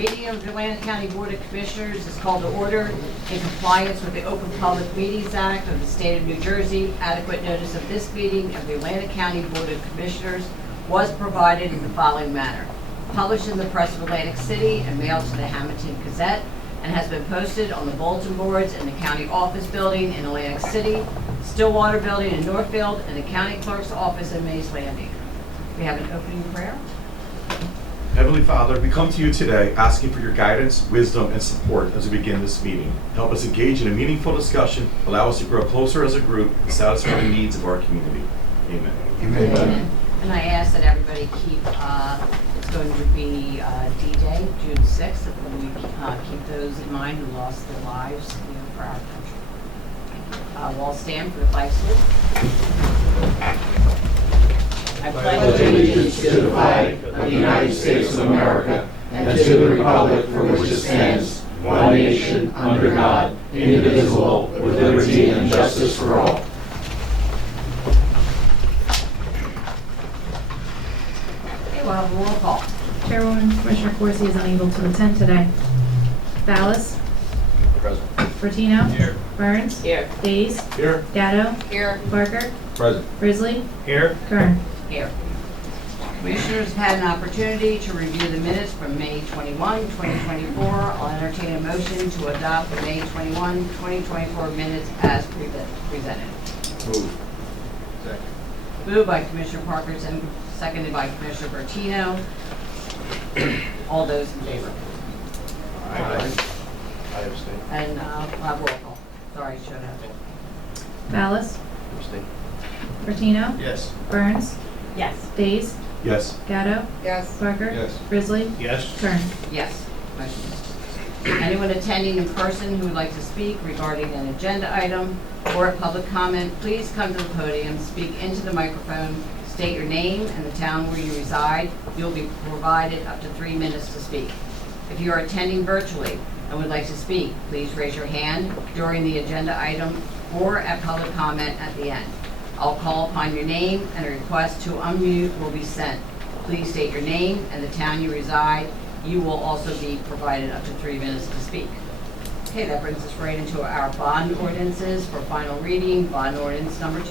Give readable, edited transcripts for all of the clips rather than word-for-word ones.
meeting of the Atlantic County Board of Commissioners is called to order in compliance with the Open Public Meetings Act of the State of New Jersey. Adequate notice of this meeting of the Atlantic County Board of Commissioners was provided in the following manner. Published in the Press of Atlantic City and mailed to the Hamilton Gazette, and has been posted on the bulletin boards in the county office building in Atlantic City, Stillwater building in Northfield, and the county clerk's office in Mays Landing. We have an opening prayer. Heavenly Father, we come to you today asking for your guidance, wisdom, and support as we begin this meeting. Help us engage in a meaningful discussion, allow us to grow closer as a group, and satisfy the needs of our community. Amen. Amen. And I ask that everybody keep, it's going to be D-Day, June 6th, and we keep those in mind who lost their lives for our country. We'll all stand for the flag salute. I pledge allegiance to the flag of the United States of America and to the republic for which it stands, one nation, under God, indivisible, with liberty and justice for all. Okay, we'll have a roll call. Chairwoman Commissioner Corsi is unable to attend today. Ballas? Present. Bertino? Here. Burns? Here. Days? Here. Gatto? Here. Parker? Present. Risley? Here. Kern. Here. Commissioners have had an opportunity to review the minutes from May 21, 2024. I'll entertain a motion to adopt the May 21, 2024 minutes as presented. Move. Second. Moved by Commissioner Parker, seconded by Commissioner Bertino. All those in favor? Aye. I abstain. And we'll have roll call. Sorry, should have. Ballas? Abstain. Bertino? Yes. Burns? Yes. Days? Yes. Gatto? Yes. Parker? Yes. Risley? Yes. Kern. Yes. Motion. Anyone attending in person who would like to speak regarding an agenda item or a public comment, please come to the podium, speak into the microphone, state your name and the town where you reside. You'll be provided up to 3 minutes to speak. If you are attending virtually and would like to speak, please raise your hand during the agenda item or at public comment at the end. I'll call upon your name and a request to unmute will be sent. Please state your name and the town you reside. You will also be provided up to 3 minutes to speak. Okay, that brings us right into our bond ordinances for final reading. Bond ordinance number 2.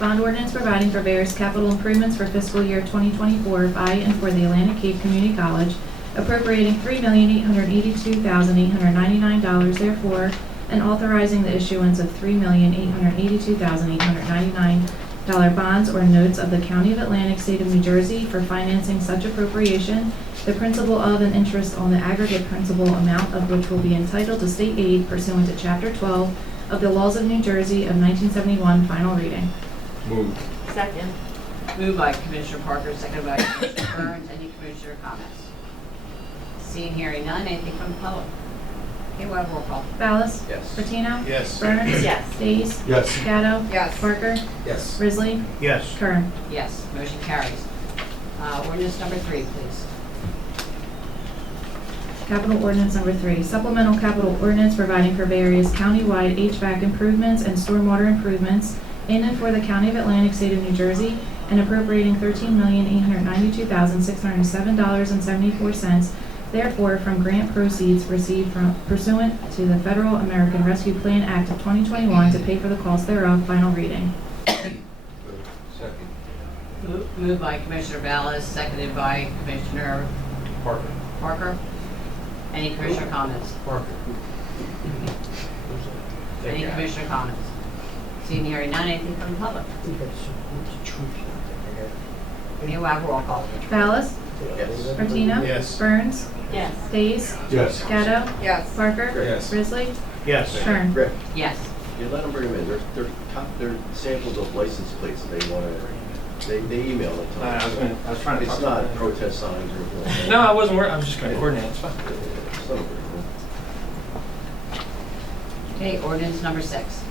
Bond ordinance providing for various capital improvements for fiscal year 2024 by and for the Atlantic Cape Community College, appropriating $3,882,899 therefore, and authorizing the issuance of $3,882,899 bonds or notes of the County of Atlantic, State of New Jersey for financing such appropriation, the principal of and interest on the aggregate principal amount of which will be entitled to state aid pursuant to Chapter 12 of the Laws of New Jersey of 1971, final reading. Move. Second. Moved by Commissioner Parker, seconded by Commissioner Burns. Any commissioner comments? Seeing, hearing none. Anything from the public? Okay, we'll have roll call. Ballas? Yes. Bertino? Yes. Burns? Yes. Days? Yes. Gatto? Yes. Parker? Yes. Risley? Yes. Kern. Yes, motion carries. Ordinance number 3, please. Capital ordinance number 3, supplemental capital ordinance providing for various countywide HVAC improvements and stormwater improvements in and for the County of Atlantic, State of New Jersey, and appropriating $13,892,607.74, therefore, from grant proceeds received from pursuant to the Federal American Rescue Plan Act of 2021 to pay for the cost thereof, final reading. Second. Moved by Commissioner Ballas, seconded by Commissioner Parker. Parker. Any commissioner comments? Parker. Any commissioner comments? Seeing, hearing none. Anything from the public? Okay, we'll have roll call. Ballas? Yes. Martino? Yes. Burns? Yes. Days? Yes. Gatto? Yes. Parker? Yes. Risley? Yes. Kern. Rick, Yes. you let them bring them in. They're samples of license plates that they want to, they email it to I us. was trying to It's talk not about it. protest signs or anything like that. No, I wasn't worried. I was just going to coordinate. It's fine. So, Okay, ordinance number 6.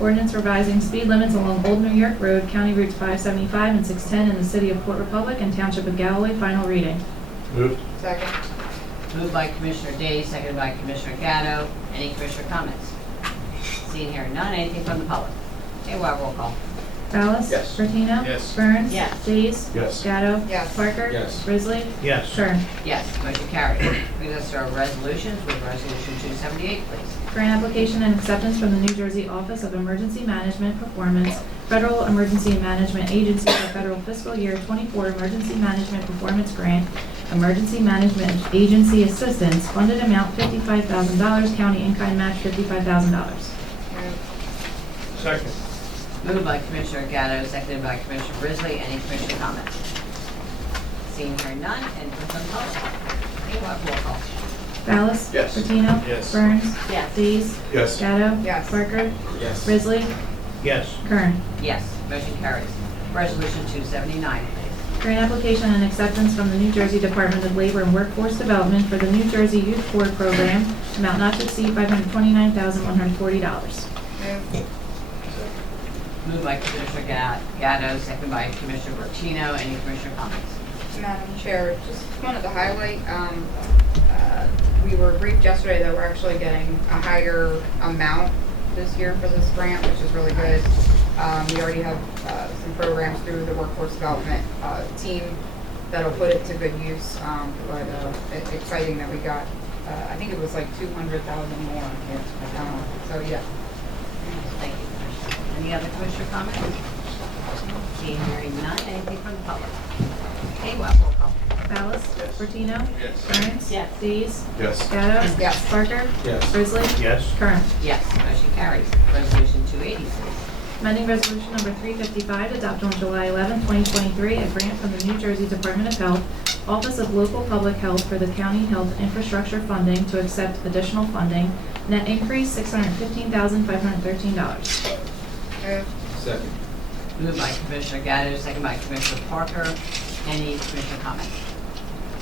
Ordinance revising speed limits along Old New York Road, County Routes 575 and 610 in the city of Port Republic and Township of Galloway, final reading. Moved. Second. Moved by Commissioner Day, seconded by Commissioner Gatto. Any commissioner comments? Seeing, hearing none. Anything from the public? Okay, we'll have roll call. Ballas? Yes. Martino? Yes. Burns? Yes. Dees? Yes. Gatto? Yes. Parker? Yes. Risley? Yes. Kern. Yes, motion carries. Brings us to our resolutions with Resolution 278, please. Grant application and acceptance from the New Jersey Office of Emergency Management Performance, Federal Emergency Management Agency for Federal Fiscal Year 24 Emergency Management Performance Grant, Emergency Management Agency Assistance, funded amount $55,000, county in-kind match $55,000. Second. Moved by Commissioner Gatto, seconded by Commissioner Risley. Any commissioner comments? Seeing here none, and from the public. Any roll call? Ballas? Yes. Patino? Yes. Burns? Yes. Dees? Yes. Gatto? Yes. Parker? Yes. Risley? Yes. Kern. Yes, motion carries. Resolution 279, please. Grant application and acceptance from the New Jersey Department of Labor and Workforce Development for the New Jersey Youth Corps Program, amount not to exceed $529,140. Moved by Commissioner Gatto, seconded by Commissioner Bertino. Any commissioner comments? Madam Chair, just wanted to highlight, we were briefed yesterday that we're actually getting a higher amount this year for this grant, which is really good. We already have some programs through the workforce development team that'll put it to good use, but it's exciting that we got, I think it was like 200,000 more. So, yeah. Thank you, Commissioner. Any other commissioner comments? Seeing hearing none, anything from the public? Okay, roll call. Ballas? Yes. Martino? Yes. Burns? Yes. Dees? Yes. Gatto? Yes. Parker? Yes. Risley? Yes. Kern. Yes, motion carries. Resolution 280, please. Amending Resolution Number 355, adopted on July 11, 2023, a grant from the New Jersey Department of Health, Office of Local Public Health for the County Health Infrastructure Funding to accept additional funding. Net increase $615,513. Second. Moved by Commissioner Gatto, seconded by Commissioner Parker. Any commissioner comments?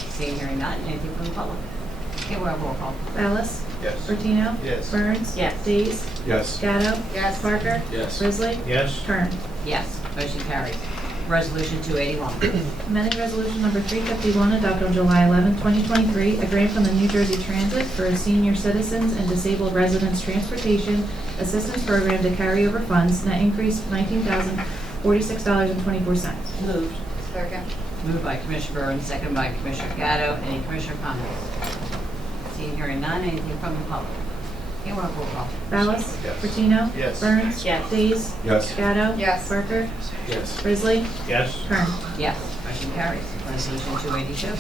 Seeing hearing none, anything from the public? Okay, roll call. Ballas? Yes. Bertino? Yes. Burns? Yes. Dees? Yes. Gatto? Yes. Parker? Yes. Risley? Yes. Kern. Yes, motion carries. Resolution 281. Amending Resolution Number 351, adopted on July 11, 2023, a grant from the New Jersey Transit for a senior citizens and disabled residents transportation assistance program to carry over funds. Net increase $19,046.24. Moved. Second. Moved by Commissioner Burns, seconded by Commissioner Gatto. Any commissioner comments? Seeing hearing none, anything from the public? Okay, roll call. Ballas? Yes. Bertino? Yes. Burns? Yes. Dees? Yes. Gatto? Yes. Parker? Yes. Risley? Yes. Kern. Yes, motion carries. Resolution 282.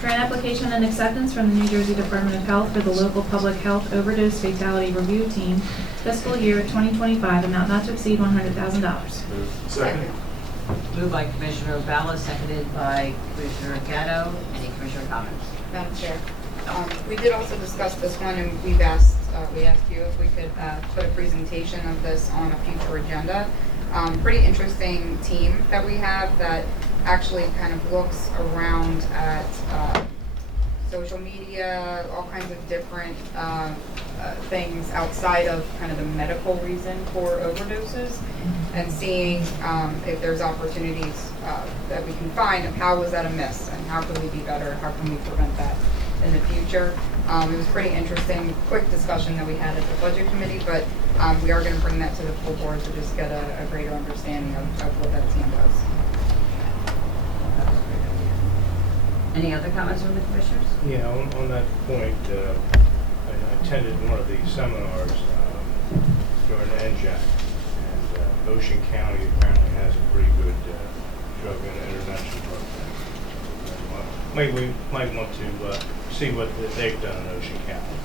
Grant application and acceptance from the New Jersey Department of Health for the local public health overdose fatality review team, fiscal year 2025, amount not to exceed $100,000. Second. Moved by Commissioner Ballas, seconded by Commissioner Gatto. Any commissioner comments? Madam Chair. We did also discuss this one, and we asked you if we could put a presentation of this on a future agenda. Pretty interesting team that we have that actually kind of looks around at social media, all kinds of different things outside of kind of the medical reason for overdoses, and seeing if there's opportunities that we can find of how was that a miss and how can we be better, how can we prevent that in the future. It was pretty interesting, quick discussion that we had at the budget committee, but we are going to bring that to the full board to just get a greater understanding of what that team does. Any other comments from the commissioners? Yeah, on that point, I attended one of the seminars during NJAC, and Ocean County apparently has a pretty good drug and intervention program. We might want to see what they've done in Ocean County.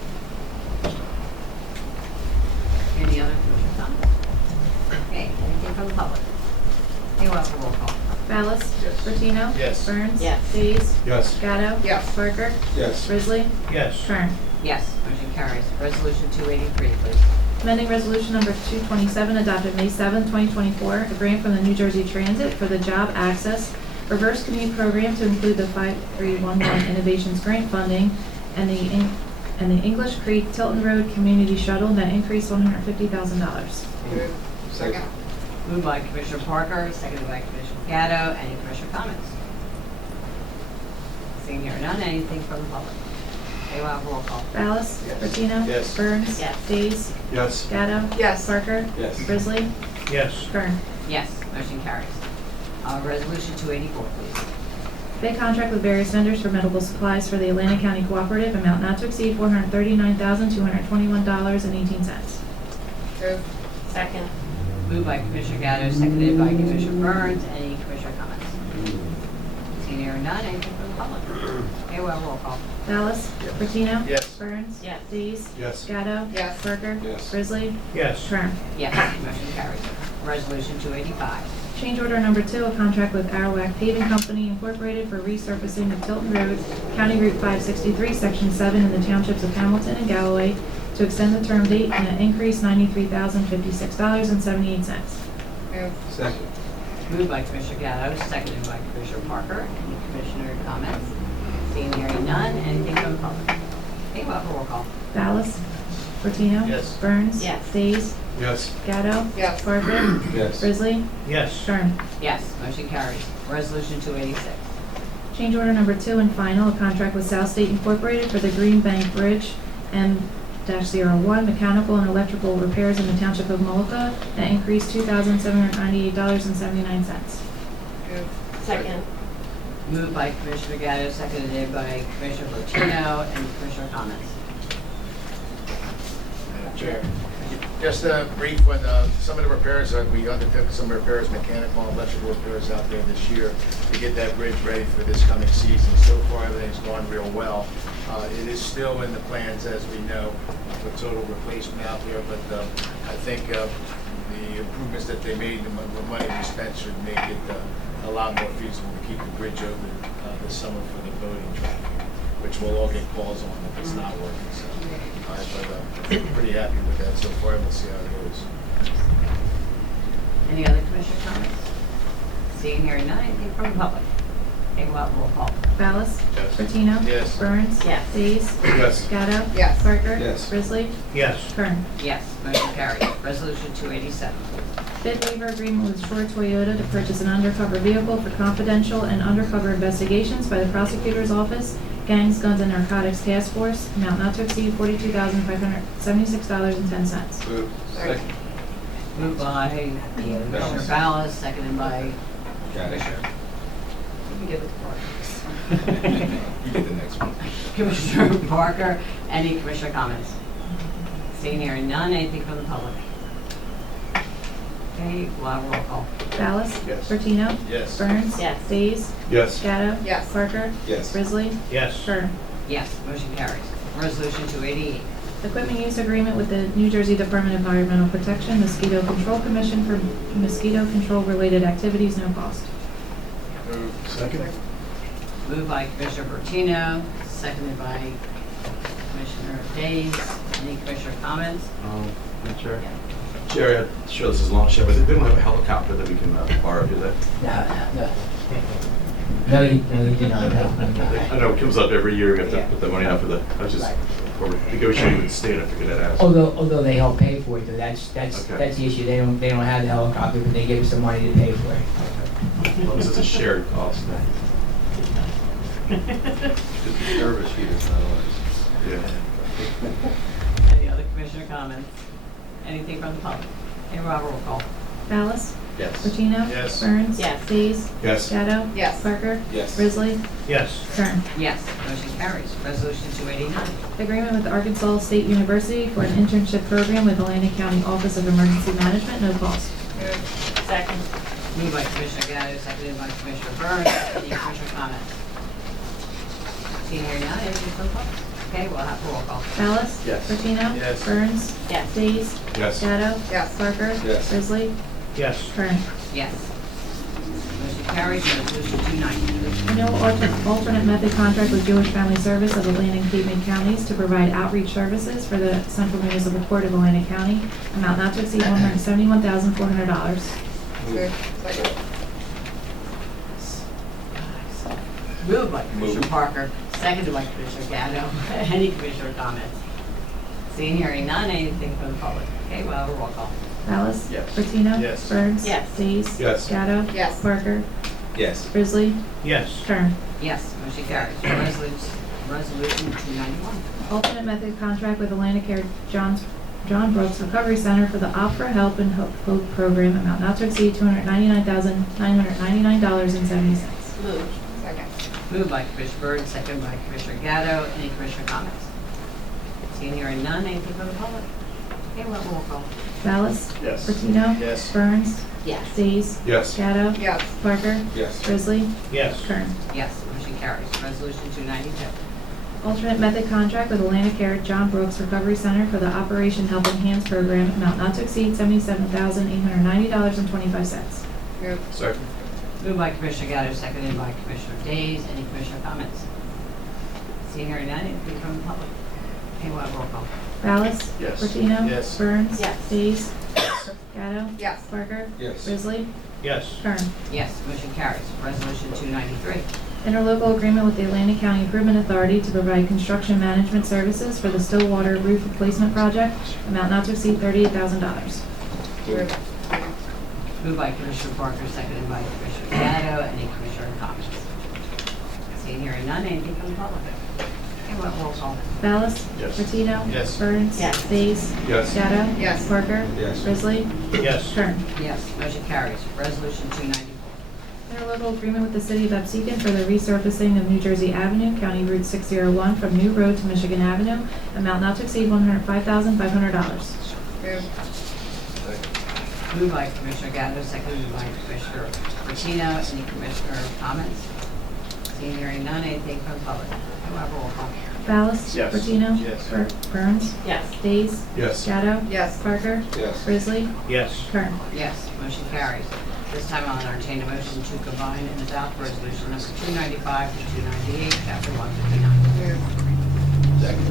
Any other commissioner comments? Okay, anything from the public? Anyone else roll call? Ballas? Yes. Bertino? Yes. Burns? Yes. Dees? Yes. Gatto? Yes. Parker? Yes. Risley? Yes. Kern. Yes, motion carries. Resolution 283, please. Amending Resolution Number 227, adopted May 7, 2024, a grant from the New Jersey Transit for the Job Access Reverse Commute Program to include the 5311 Innovations Grant funding and the English Creek Tilton Road Community Shuttle. Net increase $150,000. Second. Moved by Commissioner Parker, seconded by Commissioner Gatto. Any commissioner comments? Seeing here none, anything from the public? Okay, we'll have roll call. Ballas? Yes. Bertino? Yes. Burns? Yes. Dees? Yes. Gatto? Yes. Parker? Yes. Risley? Yes. Kern. Yes, motion carries. Resolution 284, please. Bid contract with various vendors for medical supplies for the Atlantic County Cooperative, amount not to exceed $439,221.18. Second. Moved by Commissioner Gatto, seconded by Commissioner Burns. Any commissioner comments? Seeing hearing none, anything from the public? Okay, well, roll call. Dallas? Yes. Bertino? Yes. Burns? Yes. Dees? Yes. Gatto? Yes. Parker? Yes. Grizzly? Yes. Kern. Yes, motion carries. Resolution 285. Change order number 2, a contract with Arawak Paving Company Incorporated for resurfacing of Tilton Road, County Route 563, Section 7 in the townships of Hamilton and Galloway to extend the term date and increase $93,056.78. Second. Moved by Commissioner Gatto, seconded by Commissioner Parker. Any commissioner comments? Seeing hearing none, anything from the public? Okay, well, roll call. Dallas? Bertino? Yes. Burns? Yes. Dees? Yes. Gatto? Yes. Parker? Yes. Grizzly? Yes. Kern. Yes, motion carries. Resolution 286. Change order number 2 and final, a contract with South State Incorporated for the Green Bank Bridge M-01 mechanical and electrical repairs in the township of Moloka at increased $2,798.79. Second. Moved by Commissioner Gatto, seconded by Commissioner Bertino. Any commissioner comments? Madam Chair. Just a brief one, some of the repairs, we undertook some repairs, mechanical and electrical repairs out there this year to get that bridge ready for this coming season. So far, everything's gone real well. It is still in the plans, as we know, for total replacement out there, but I think the improvements that they made, the money we spent should make it a lot more feasible to keep the bridge open this summer for the boating traffic, which we'll all get calls on if it's not working. So, but I'm pretty happy with that so far. We'll see how it goes. Any other commissioner comments? Seeing hearing none, anything from the public? Okay, well, roll call. Dallas? Yes. Bertino? Yes. Burns? Yes. Dees? Yes. Gatto? Yes. Parker? Yes. Grizzly? Yes. Kern. Yes, motion carries. Resolution 287. Bid waiver agreement with Shore Toyota to purchase an undercover vehicle for confidential and undercover investigations by the prosecutor's office, Gangs, Guns, and Narcotics Task Force, amount not to exceed $42,576.10. Move. Second. Moved by Commissioner Ballas, seconded by Got it. Commissioner. You can give it to Parker. You get the next one. Commissioner Parker. Any commissioner comments? Seeing hearing none, anything from the public? Okay, well, roll call. Dallas? Yes. Bertino? Yes. Burns? Yes. Dees? Yes. Gatto? Yes. Parker? Yes. Grizzly? Yes. Kern. Yes, motion carries. Resolution 288. Equipment use agreement with the New Jersey Department of Environmental Protection, Mosquito Control Commission for mosquito control related activities, no cost. Move. Second. Moved by Commissioner Bertino, seconded by Commissioner Days. Any commissioner comments? Madam Chair. Jerry, I'm sure this is a long shot, but they don't have a helicopter that we can borrow, do they? No, you do not have. I know it comes up every year, we have to Yeah. put the money out for the, I was just, or negotiating with the state, I figured I'd ask. Although they help pay for it, though, that's Okay. the issue. They don't have the helicopter, but they give us the money to pay for it. As long as it's a shared cost. Good service here, not ours. Yeah. Any other commissioner comments? Anything from the public? Okay, Rob, roll call. Dallas? Yes. Bertino? Yes. Burns? Yes. Dees? Yes. Gatto? Yes. Parker? Yes. Grizzly? Yes. Kern. Yes, motion carries. Resolution 289. Agreement with Arkansas State University for an internship program with Atlantic County Office of Emergency Management, no cost. Second. Moved by Commissioner Gatto, seconded by Commissioner Burns. Any commissioner comments? Seeing hearing none, anything from the public? Okay, we'll have a roll call. Dallas? Yes. Bertino? Yes. Burns? Yes. Dees? Yes. Gatto? Yes. Parker? Yes. Grizzly? Yes. Kern. Yes. Motion carries. Resolution 290. Renewal alternate method contract with Jewish Family Service of Atlantic and Cape May counties to provide outreach services for the Central Municipal Court of Atlantic County, amount not to exceed $171,400. Second. Moved by Commissioner Parker, seconded by Commissioner Gatto. Any commissioner comments? Seeing hearing none, anything from the public? Okay, we'll have a roll call. Dallas? Yes. Bertino? Yes. Burns? Yes. Dees? Yes. Gatto? Yes. Parker? Yes. Grizzly? Yes. Kern. Yes, motion carries. Resolution 291. Alternate method contract with Atlantic Air Johns John Brooks Recovery Center for the Opera Help and Hope Program, amount not to exceed $299,999.70. Moved. Second. Moved by Commissioner Bird, second by Commissioner Gatto. Any commissioner comments? Seeing here and none, anything from the public? Okay, we'll have roll call. Ballas? Yes. Patino? Yes. Burns? Yes. Days? Yes. Gatto? Yes. Parker? Yes. Grizzly? Yes. Kern. Yes, motion carries. Resolution 292. Alternate method contract with Atlantic Air John Brooks Recovery Center for the Operation Helping Hands Program, amount not to exceed $77,890.25. Moved. Second. Moved by Commissioner Gatto, seconded by Commissioner Days. Any commissioner comments? Seeing here and none, anything from the public? Okay, we'll have roll call. Ballas? Yes. Patino? Yes. Burns? Yes. Days? Gatto? Yes. Parker? Yes. Grizzly? Yes. Kern. Yes, motion carries. Resolution 293. Interlocal agreement with the Atlantic County Improvement Authority to provide construction management services for the Stillwater Roof Replacement Project, amount not to exceed $38,000. Moved. Moved by Commissioner Parker, seconded by Commissioner Gatto. Any commissioner comments? Seeing here and none, anything from the public? Okay, we'll have roll call. Ballas? Yes. Patino? Yes. Burns? Yes. Days? Yes. Gatto? Yes. Parker? Yes. Grizzly? Yes. Kern. Yes, motion carries. Resolution 294. Interlocal agreement with the City of Absecon for the resurfacing of New Jersey Avenue, County Route 601, from New Road to Michigan Avenue, amount not to exceed $105,500. Moved. Moved by Commissioner Gatto, seconded by Commissioner Martino. Any commissioner comments? Seeing here and none, anything from the public? We'll have roll call. Ballas? Yes. Patino? Yes. Burns? Yes. Days? Yes. Gatto? Yes. Parker? Yes. Grizzly? Yes. Kern. Yes, motion carries. This time I'll entertain a motion to combine and adopt resolution number 295 to 298, chapter 159. Moved. Second.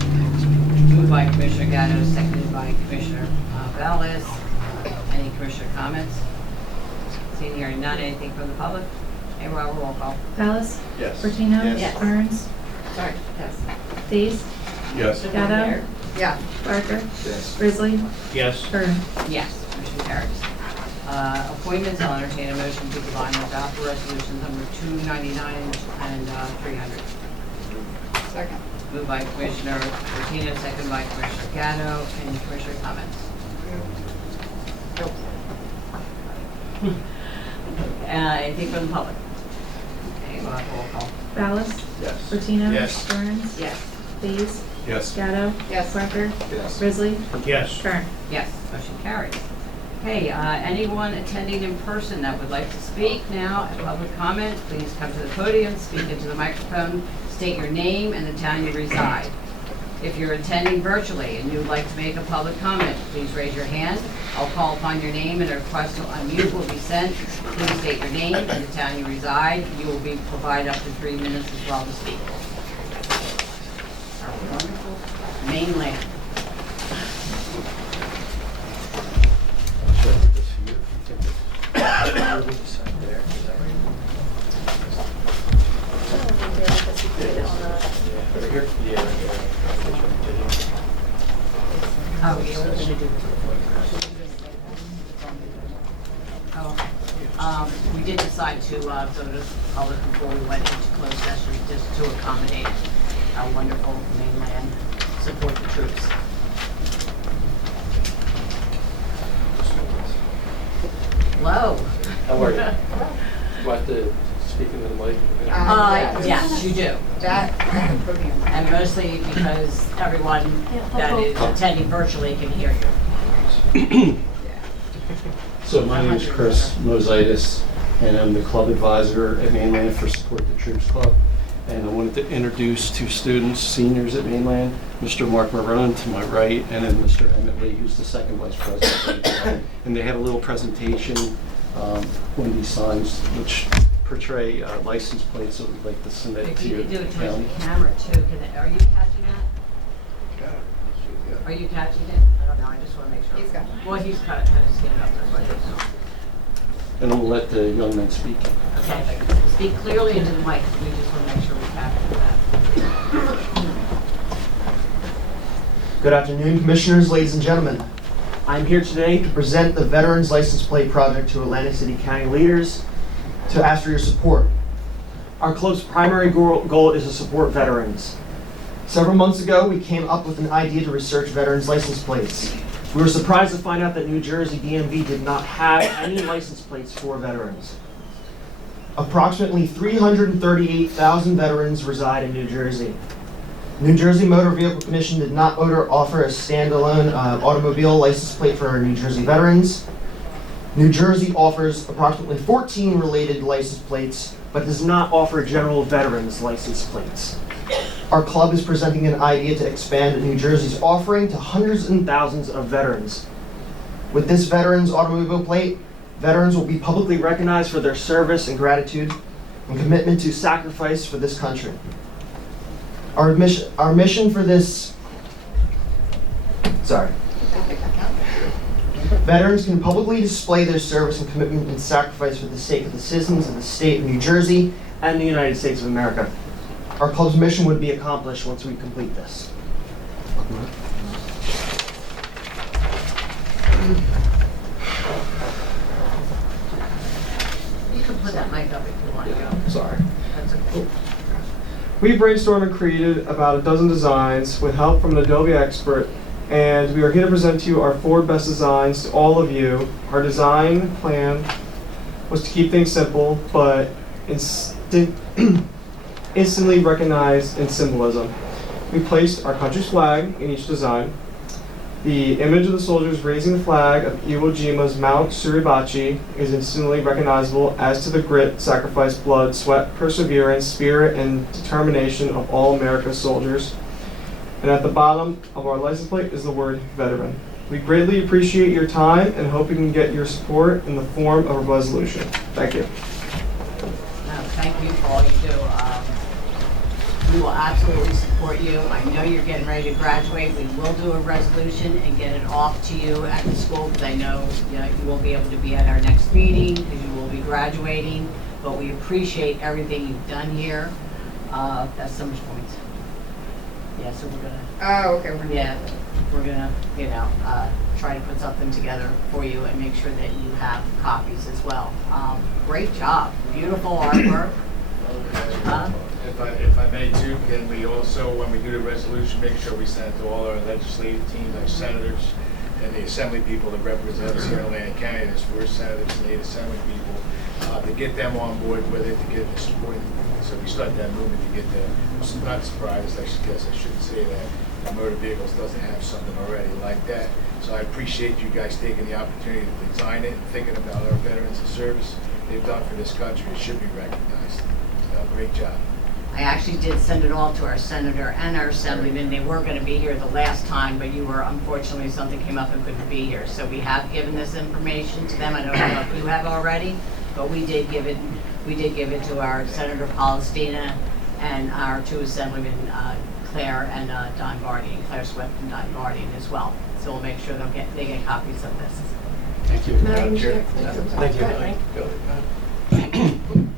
Moved by Commissioner Gatto, seconded by Commissioner Ballas. Any commissioner comments? Seeing here and none, anything from the public? Okay, we'll have a roll call. Ballas? Yes. Bertino? Yes. Burns? Sorry. Yes. Days? Yes. Gatto? Yeah. Parker? Yes. Grizzly? Yes. Kern. Yes, motion carries. Appointments, I'll entertain a motion to combine and adopt resolutions number 299 and 300. Second. Moved by Commissioner Martino, seconded by Commissioner Gatto. Any commissioner comments? Nope. Anything from the public? Okay, we'll have roll call. Ballas? Yes. Bertino? Yes. Burns? Yes. Days? Yes. Gatto? Yes. Parker? Yes. Grizzly? Yes. Kern. Yes, motion carries. Okay, anyone attending in person that would like to speak now at public comment, please come to the podium, speak into the microphone, state your name and the town you reside. If you're attending virtually and you would like to make a public comment, please raise your hand. I'll call upon your name and a request to unmute will be sent. Please state your name and the town you reside. You will be provided up to 3 minutes as well to speak. Our wonderful mainland. Oh, yeah. Oh, we did decide to go to public before we went into closed session, just to accommodate our wonderful mainland, support the troops. Hello. How are you? Do I have to speak into the mic? Yes, you do. That podium. And mostly because everyone that is attending virtually can hear you. So my name is Chris Mositis, and I'm the club advisor at Mainland for Support the Troops Club. And I wanted to introduce two students, seniors at Mainland, Mr. Mark Marone to my right, and then Mr. Emmett Lee, who's the second vice president. And they have a little presentation, one of these signs, which portray license plates that we'd like to submit If to you your could do it towards county. the camera too, are you catching that? Are you catching it? I don't know, I just want to make sure. He's got it. Well, he's got his hand up, that's why I didn't know. And I'm gonna let the young men speak. Okay, speak clearly into the mic, we just want to make sure we capture that. Good afternoon, Commissioners, ladies and gentlemen. I'm here today to present the Veterans License Plate Project to Atlantic City County leaders to ask for your support. Our club's primary goal is to support veterans. Several months ago, we came up with an idea to research veterans license plates. We were surprised to find out that New Jersey DMV did not have any license plates for veterans. Approximately 338,000 veterans reside in New Jersey. New Jersey Motor Vehicle Commission did not offer a standalone automobile license plate for our New Jersey veterans. New Jersey offers approximately 14 related license plates, but does not offer general veterans license plates. Our club is presenting an idea to expand New Jersey's offering to hundreds and thousands of veterans. With this veterans automobile plate, veterans will be publicly recognized for their service and gratitude and commitment to sacrifice for this country. Our mission for this, veterans can publicly display their service and commitment and sacrifice for the sake of the citizens of the state of New Jersey and the United States of America. Our club's mission would be accomplished once we complete this. You can put that mic up if you want to go. Sorry. That's okay. We brainstormed and created about a dozen designs with help from an Adobe expert, and we are here to present to you our 4 best designs to all of you. Our design plan was to keep things simple, but instantly recognized in symbolism. We placed our country's flag in each design. The image of the soldiers raising the flag of Iwo Jima's Mount Suribachi is instantly recognizable, as to the grit, sacrifice, blood, sweat, perseverance, spirit, and determination of all America's soldiers. And at the bottom of our license plate is the word veteran. We greatly appreciate your time and hope we can get your support in the form of a resolution. Thank you. No, thank you for all you do. We will absolutely support you. I know you're getting ready to graduate. We will do a resolution and get it off to you at the school, because I know, you won't be able to be at our next meeting because you will be graduating. But we appreciate everything you've done here. That's so much points. Yeah, so we're gonna. Oh, okay. We're gonna, try to put something together for you and make sure that you have copies as well. Great job. Beautiful artwork. If I may too, can we also, when we do the resolution, make sure we send it to all our legislative teams, our senators, and the assembly people that represent us here in Atlantic County, there's 4 senators and 8 assembly people, to get them on board with it, to get the support. So we start that movement to get them. I'm not surprised, I guess I shouldn't say that motor vehicles doesn't have something already like that. So I appreciate you guys taking the opportunity to design it, thinking about our veterans and service they've done for this country. It should be recognized. Great job. I actually did send it all to our senator and our assemblyman. They were going to be here the last time, but unfortunately, something came up and couldn't be here. So we have given this information to them. I don't know if you have already, but we did give it to our Senator Palestina and our 2 assemblymen, Claire and Don Guardian, Claire Swift and Don Guardian as well. So we'll make sure they get copies of this. Thank you. Madam Chair. Thank you.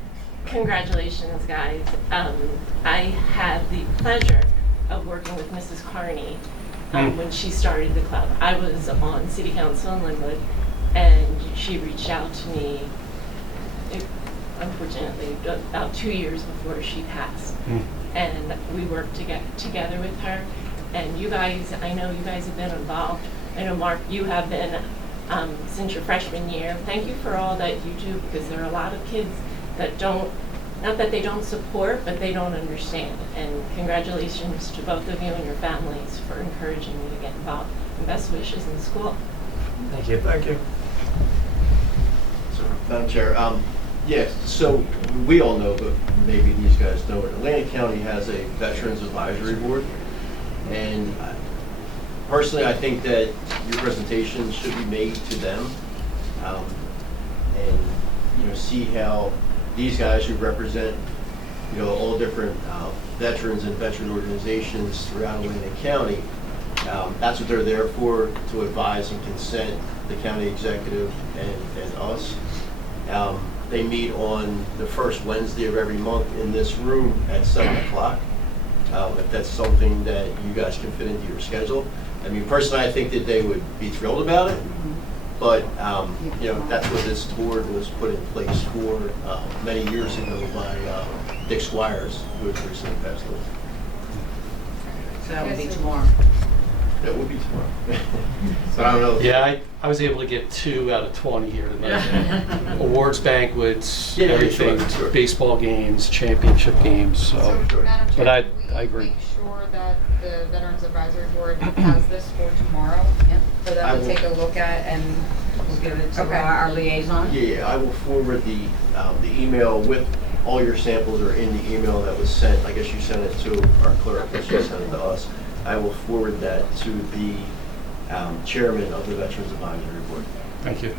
Congratulations, guys. I had the pleasure of working with Mrs. Carney when she started the club. I was on City Council in Linwood, and she reached out to me, unfortunately, about 2 years before she passed. And we worked together with her. And you guys, I know you guys have been involved. I know, Mark, you have been since your freshman year. Thank you for all that you do, because there are a lot of kids that not that they don't support, but they don't understand. And congratulations to both of you and your families for encouraging me to get involved. And best wishes in school. Thank you. Thank you. So, Madam Chair, yes, so we all know, but maybe these guys don't. Atlantic County has a Veterans Advisory Board, and personally, I think that your presentation should be made to them, and see how these guys who represent all different veterans and veteran organizations throughout Atlantic County. That's what they're there for, to advise and consent the county executive and us. They meet on the first Wednesday of every month in this room at 7 o'clock. If that's something that you guys can fit into your schedule. I mean, personally, I think that they would be thrilled about it. But, that's what this board was put in place for many years ago by Dick Squires, who has recently passed away. So that will be tomorrow. That would be tomorrow. But I don't know. Yeah, I was able to get 2 out of 20 here tonight. Awards banquets, Yeah, everything, sure. baseball games, championship games, so. Madam Chair, But I can we agree. make sure that the Veterans Advisory Board has this for tomorrow? Yep. For I them to will- take a look at and, We'll give it to Okay. our liaison. Yeah, I will forward the email with all your samples are in the email that was sent. I guess you sent it to our clerk, but she sent it to us. I will forward that to the chairman of the Veterans Advisory Board. Thank you.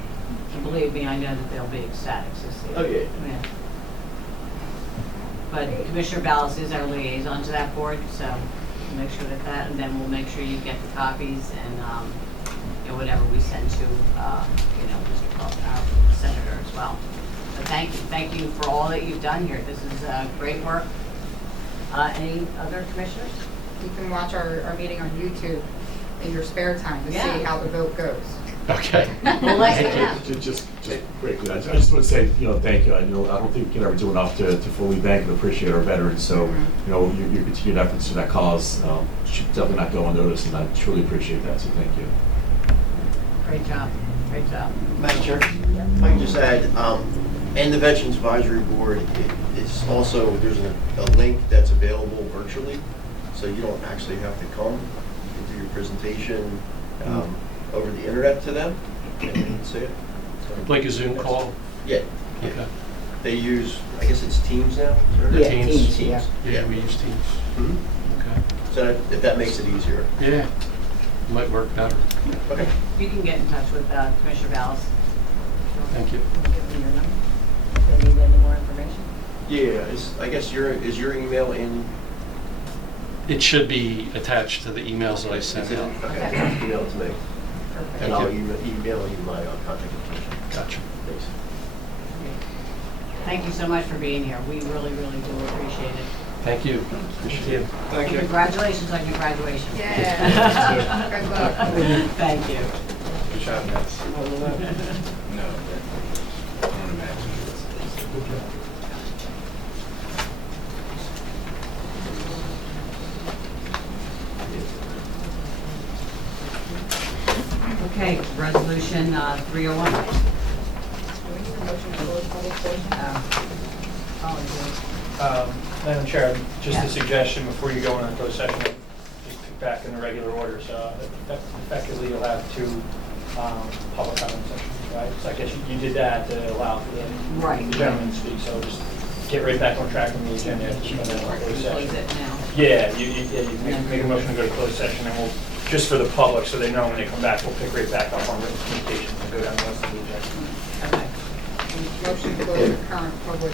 Believe me, I know that they'll be ecstatic to see it. Oh, yeah. But Commissioner Ballas is our liaison to that board, so make sure that, and then we'll make sure you get the copies and, whatever we send to, Mr. our senator as well. But thank you for all that you've done here. This is great work. Any other commissioners? you can watch our meeting on YouTube in your spare time to Yeah. see how the vote goes. Okay. We'll let you know. Just quickly, I just want to say, thank you. I don't think we can ever do enough to fully thank and appreciate our veterans. So, your continued efforts to that cause should definitely not go unnoticed, and I truly appreciate that. So, thank you. Great job. Great job. Madam Chair, if I can just add, and the Veterans Advisory Board, it is also, there's a link that's available virtually, so you don't actually have to come. You can do your presentation over the internet to them, and you can see it. So, Like a Zoom call? Yeah, Okay. yeah. They use, I guess it's Teams now? Yeah, Teams. Teams. Yeah, we use Teams. Mhm. Okay. So if that makes it easier. Yeah, might work better. Okay. You can get in touch with Commissioner Ballas. Thank you. We'll give them your number. If they need any more information. Yeah, I guess is your email in? It should be attached to the emails that I sent Is it? out. Okay, email it to me. Perfect. And I'll you. email you my contact information. Gotcha. Thanks. Thank you so much for being here. We really, really do appreciate it. Thank you. Appreciate it. Thank you. Congratulations on your graduation. Yeah. Good luck. Thank you. Good job, guys. No, I don't imagine. Okay, resolution 301. Do we need a motion to close public portion? Madam Chair, just Yeah. a suggestion before you go into closed session, just pick back in the regular order. So effectively, you'll have 2 public comment sessions, right? So I guess you did that to allow for Right. the gentleman to speak. So just get right back on track on the agenda and then closed Close session. it now. Yeah, you make a motion to go to closed session, and we'll, just for the public, so they know when they come back, we'll pick right back up on written communications and go down the rest of the agenda. Okay. Motion to close the current public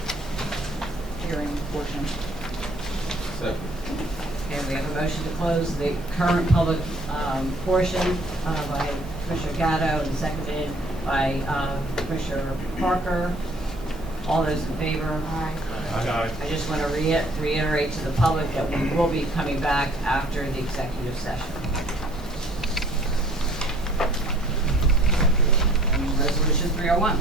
hearing portion. Okay, we have a motion to close the current public portion by Commissioner Gatto and seconded by Commissioner Parker. All those in favor? Aye. I just want to reiterate to the public that we will be coming back after the executive session. And Resolution 301.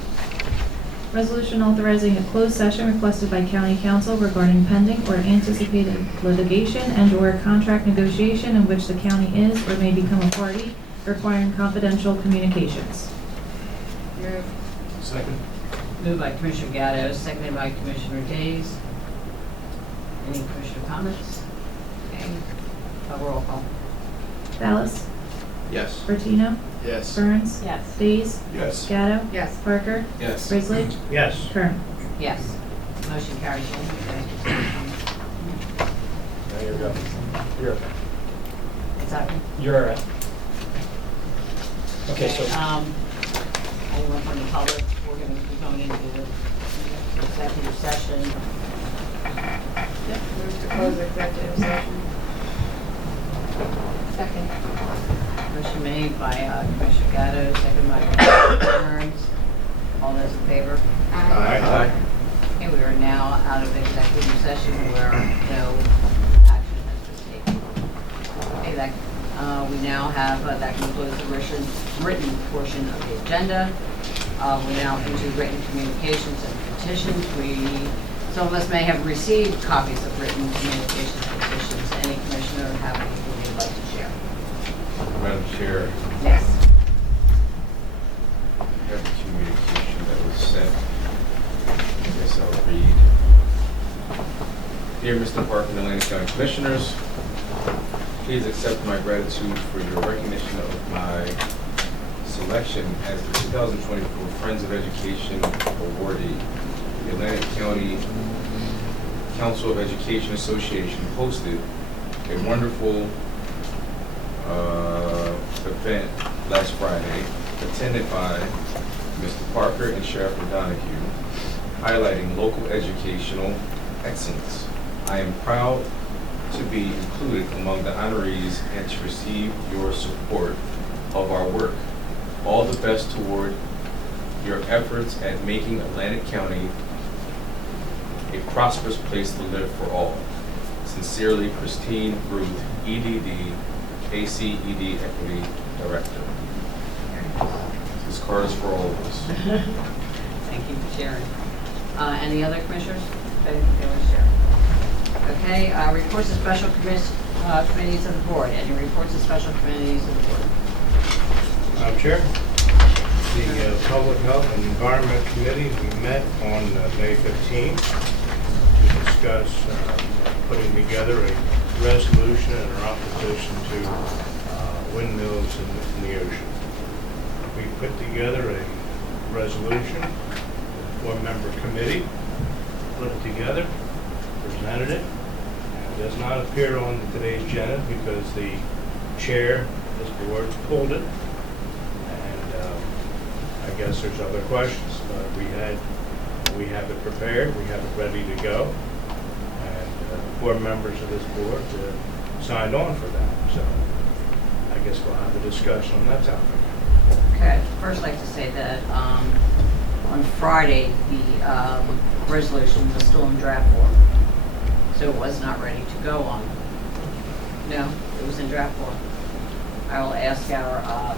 Resolution authorizing a closed session requested by county council regarding pending or anticipated litigation and/or contract negotiation in which the county is or may become a party, requiring confidential communications. Move. Second. Moved by Commissioner Gatto, seconded by Commissioner Days. Any commissioner comments? Okay, a roll call. Ballas? Yes. Bertino? Yes. Burns? Yes. Days? Yes. Gatto? Yes. Parker? Yes. Risley? Yes. Kern? Yes. Motion carries. Now you're good. You're okay. What's happening? You're all right. Okay, so. Anyone from the public, we're going to be going into the executive session. Move to close the executive session. Second. Motion made by Commissioner Gatto, seconded by Commissioner Burns. All those in favor? Aye. Okay, we are now out of executive session where no action has been taken. Okay, we now have, that concludes the written portion of the agenda. We're now into written communications and petitions. Some of us may have received copies of written communications and petitions. Any commissioner have anything they'd like to share? Madam Chair, Yes. I have a communication that was sent. I guess I'll read. Dear Mr. Parker and Atlantic County Commissioners, please accept my gratitude for your recognition of my selection as the 2024 Friends of Education awardee. The Atlantic County Council of Education Association hosted a wonderful event last Friday, attended by Mr. Parker and Sheriff Donahue, highlighting local educational excellence. I am proud to be included among the honorees and to receive your support of our work. All the best toward your efforts at making Atlantic County a prosperous place to live for all. Sincerely, Christine Ruth, EDD, ACED Equity Director. This card is for all of us. Thank you for sharing. Any other commissioners? Anything they want to share? Okay, reports of special committees of the board. Any reports of special committees of the board? Madam Chair, the Public Health and Environment Committee, we met on May 15th to discuss putting together a resolution in our opposition to windmills in the ocean. We put together a resolution, one-member committee, put it together, presented it, and it does not appear on today's agenda because the chair of this board pulled it. I guess there's other questions. We have it prepared, we have it ready to go, and 4 members of this board signed on for that. So I guess we'll have a discussion on that topic. Okay, I'd first like to say that on Friday, the resolution was still in draft form, so it was not ready to go on. No, it was in draft form. I will ask our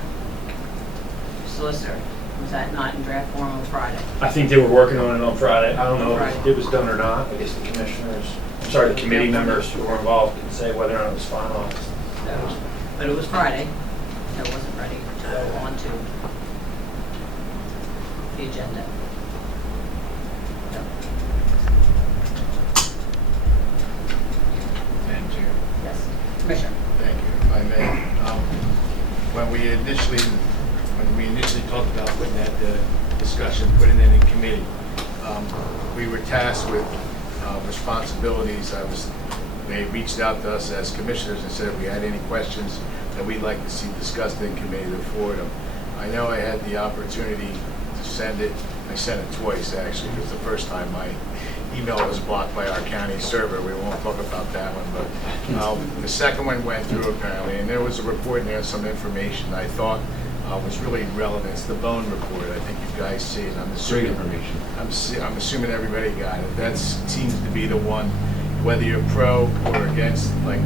solicitor. Was that not in draft form on Friday? I think they were working on it on Friday. I don't know Right. if it was done or not. I guess the commissioners, I'm sorry, the committee members who were involved can say whether or not it was finalized. So, but it was Friday, so it wasn't ready to go on to the agenda. So, Madam Chair. yes, Commissioner. Thank you, if I may. When we initially talked about putting that discussion, putting it in committee, we were tasked with responsibilities. They reached out to us as commissioners and said if we had any questions that we'd like to see discussed in committee, to forward them. I know I had the opportunity to send it. I sent it twice, actually. It was the first time my email was blocked by our county server. We won't talk about that one, but the second one went through apparently, and there was a report in there, some information I thought was really relevant. It's the Bone report. I think you guys see it. I'm assuming I'm assuming everybody got it. That seems to be the one, whether you're pro or against, like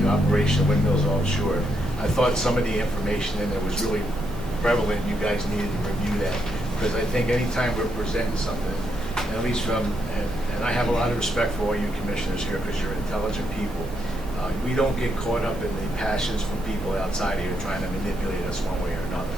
the operation of windmills offshore. I thought some of the information in there was really prevalent. You guys needed to review that, because I think anytime we're presenting something, at least from, and I have a lot of respect for all you commissioners here because you're intelligent people. We don't get caught up in the passions from people outside here trying to manipulate us one way or another.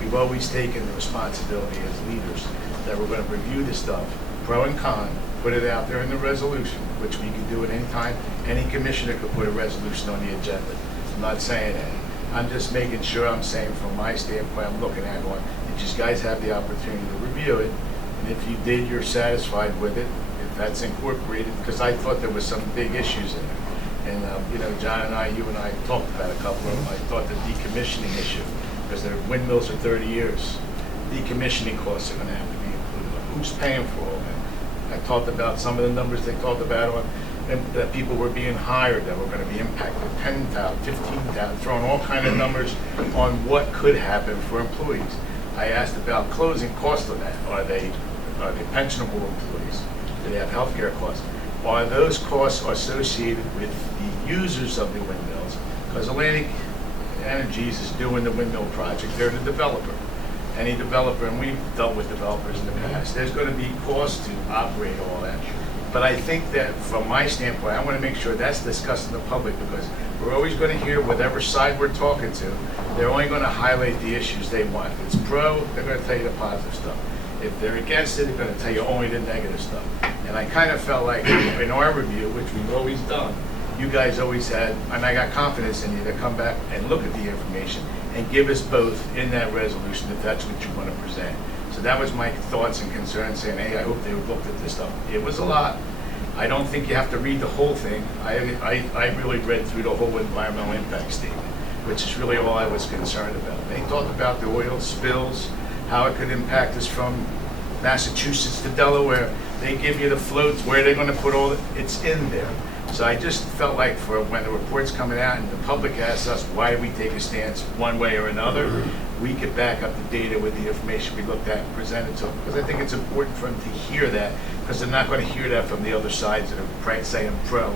We've always taken the responsibility as leaders that we're going to review this stuff, pro and con, put it out there in the resolution, which we can do at any time. Any commissioner could put a resolution on the agenda. I'm not saying that. I'm just making sure I'm saying from my standpoint, I'm looking at going, if you guys have the opportunity to review it, and if you did, you're satisfied with it, if that's incorporated, because I thought there was some big issues in there. And, John and you and I talked about a couple of them. I thought the decommissioning issue, because the windmills are 30 years, decommissioning costs are going to have to be included. Who's paying for all that? I talked about some of the numbers they talked about on, and that people were being hired that were going to be impacted, 10,000, 15,000, throwing all kind of numbers on what could happen for employees. I asked about closing costs of that. Are they pensionable employees? Do they have health care costs? Are those costs associated with the users of the windmills? Because Atlantic Energies is doing the windmill project. They're the developer. Any developer, and we've dealt with developers in the past, there's going to be costs to operate all that. But I think that from my standpoint, I want to make sure that's discussed in the public, because we're always going to hear whatever side we're talking to. They're only going to highlight the issues they want. If it's pro, they're going to tell you the positive stuff. If they're against it, they're going to tell you only the negative stuff. And I kind of felt like in our review, which we've always done, you guys always had, and I got confidence in you to come back and look at the information and give us both in that resolution if that's what you want to present. So that was my thoughts and concerns, saying, hey, I hope they looked at this stuff. It was a lot. I don't think you have to read the whole thing. I really read through the whole environmental impact statement, which is really all I was concerned about. They talked about the oil spills, how it could impact us from Massachusetts to Delaware. They give you the floats, where they're going to put all it's in there. So I just felt like for when the report's coming out and the public asks us why we take a stance one way or another, we could back up the data with the information we looked at and presented to them. Because I think it's important for them to hear that, because they're not going to hear that from the other sides that are saying pro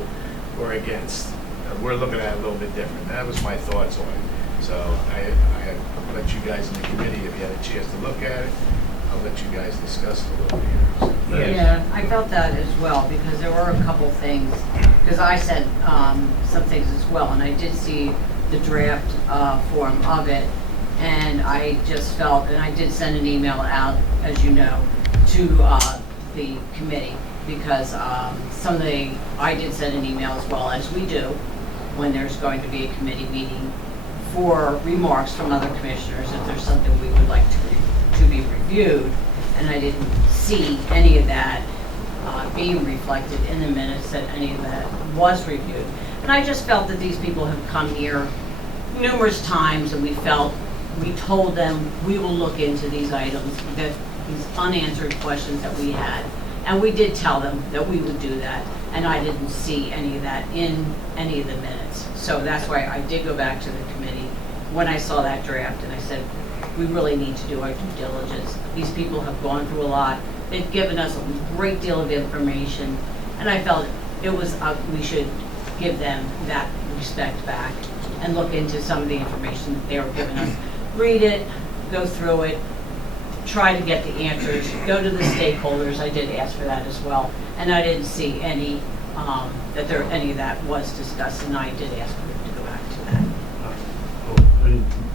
or against. We're looking at it a little bit different. That was my thoughts on it. So I'll let you guys in the committee, if you had a chance to look at it, I'll let you guys discuss it a little bit here. So, Yeah, I felt that as well, because there were a couple things, because I said some things as well, and I did see the draft form of it, and I just felt, and I did send an email out, as you know, to the committee, because I did send an email as well, as we do, when there's going to be a committee meeting, for remarks from other commissioners, if there's something we would like to be reviewed, and I didn't see any of that being reflected in the minutes, that any of that was reviewed. And I just felt that these people have come here numerous times, and we told them we will look into these items, that these unanswered questions that we had, and we did tell them that we would do that, and I didn't see any of that in any of the minutes. So that's why I did go back to the committee when I saw that draft, and I said, we really need to do our due diligence. These people have gone through a lot. They've given us a great deal of information, and I felt it was we should give them that respect back and look into some of the information that they were giving us. Read it, go through it, try to get the answers, go to the stakeholders. I did ask for that as well, and I didn't see any any of that was discussed, and I did ask for them to go back to that.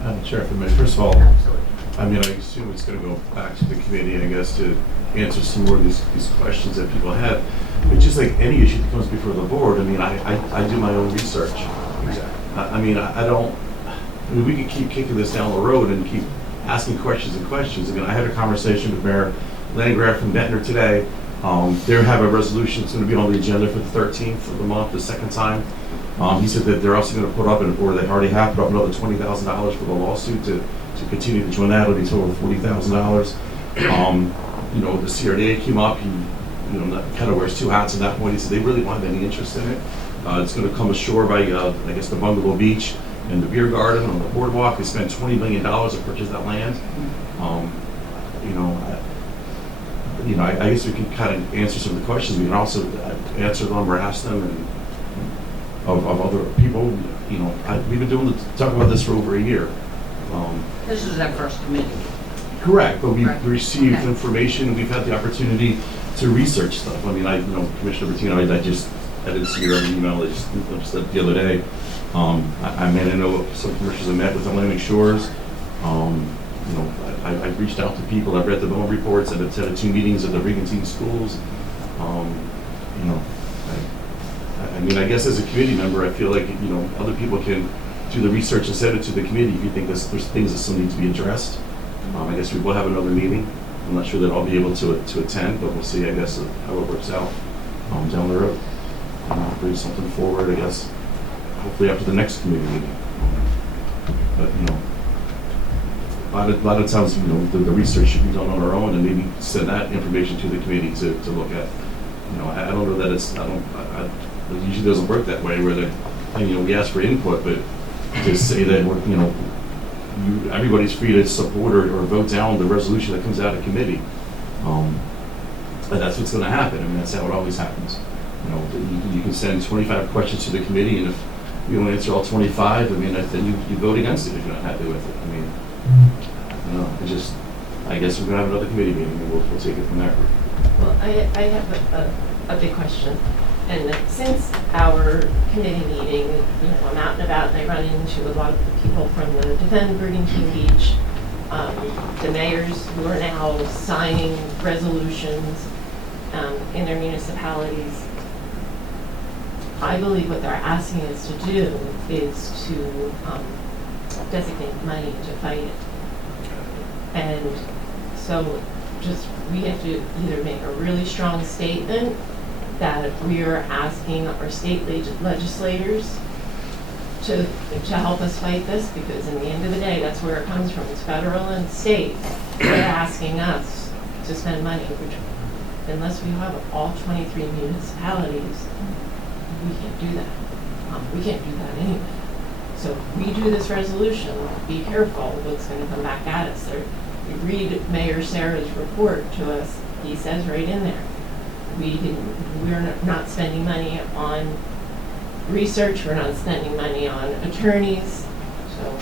Madam Chair, if I may, first of all, Absolutely. I mean, I assume it's going to go back to the committee, I guess, to answer some more of these questions that people have. But just like any issue that comes before the board, I mean, I do my own research. I mean, we could keep kicking this down the road and keep asking questions and questions. I mean, I had a conversation with Mayor Landgraf from Ventnor today. They have a resolution that's going to be on the agenda for the 13th of the month, the second time. He said that they're also going to put up, or they already have put up another $20,000 for the lawsuit to continue to join that. It'll be a total of $40,000. You know, the CRDA came up. He, you know, kind of wears two hats at that point. He said they really don't have any interest in it. It's going to come ashore by, I guess, the Bungalow Beach and the beer garden on the boardwalk. They spent $20 million to purchase that land. I guess we can kind of answer some of the questions. We can also answer them or ask them, and of other people. You know, we've been talking about this for over a year. This is our first committee. Correct, but we've Right. received Okay. information. We've had the opportunity to research stuff. I mean, Commissioner Bertino, I didn't see your email. I just said the other day. I know some commissioners have met with Atlantic Shores. I've reached out to people. I've read the Bone reports. I've attended 2 meetings at the Brigantine schools. I mean, I guess as a committee member, I feel like, other people can do the research and send it to the committee if you think there's things that still need to be addressed. I guess we will have another meeting. I'm not sure that I'll be able to attend, but we'll see, I guess, how it works out down the road. Bring something forward, I guess, hopefully after the next committee meeting. But, a lot of times, the research should be done on our own, and maybe send that information to the committee to look at. I don't know that it usually doesn't work that way, where we ask for input, but to say that everybody's free to support or vote down the resolution that comes out of committee. And that's what's going to happen. I mean, that's how it always happens. You can send 25 questions to the committee, and if you don't answer all 25, I mean, then you vote against it if you're not happy with it. I mean, I guess we're going to have another committee meeting, and we'll take it from there. Well, I have a big question. And since our committee meeting, you know, I'm out and about and I run into a lot of the people from the Defend Brigantine Beach, the mayors who are now signing resolutions in their municipalities. I believe what they're asking us to do is to designate money to fight it. And so we have to either make a really strong statement that we are asking our state legislators to help us fight this, because in the end of the day, that's where it comes from. It's federal and state. They're asking us to spend money, which unless we have all 23 municipalities, we can't do that. We can't do that anyway. So if we do this resolution, be careful what's going to come back at us. You read Mayor Sarah's report to us, he says right in there, we're not spending money on research, we're not spending money on attorneys, so.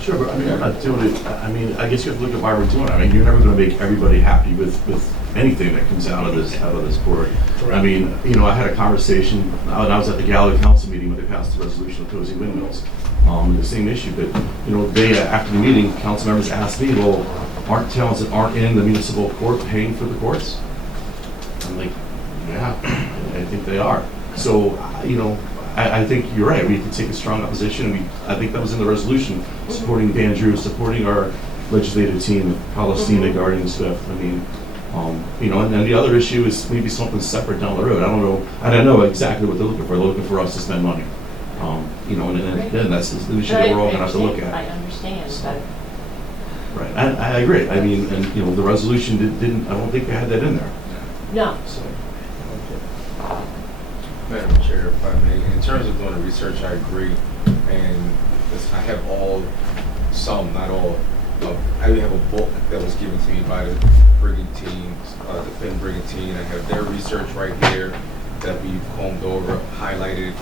Sure, but I mean, we're not doing it, I mean, I guess you have to look at why we're doing it. I mean, you're never gonna make everybody happy with anything that comes out of this board. I mean, you know, I had a conversation, when I was at the Galloway Council meeting when they passed the resolution opposing windmills. The same issue, but, you know, after the meeting, council members asked me, well, aren't towns that aren't in the municipal court paying for the courts? I'm like, yeah, I think they are. So, you know, I think you're right. We have to take a strong opposition. I think that was in the resolution, supporting Dan Drew, supporting our legislative team, Palestina, Guardian Swift. I mean, you know, and then the other issue is maybe something separate down the road. I don't know. I don't know exactly what they're looking for. They're looking for us to spend money. You know, and then that's the issue that we're all going to have to look at. I understand, but. Right. I agree. I mean, and, you know, the resolution didn't, I don't think they had that in there. No. So. Madam Chair, if I may, in terms of doing the research, I agree. And I have not all, I have a book that was given to me by the Brigantine, Defend Brigantine. I have their research right here that we've combed over, highlighted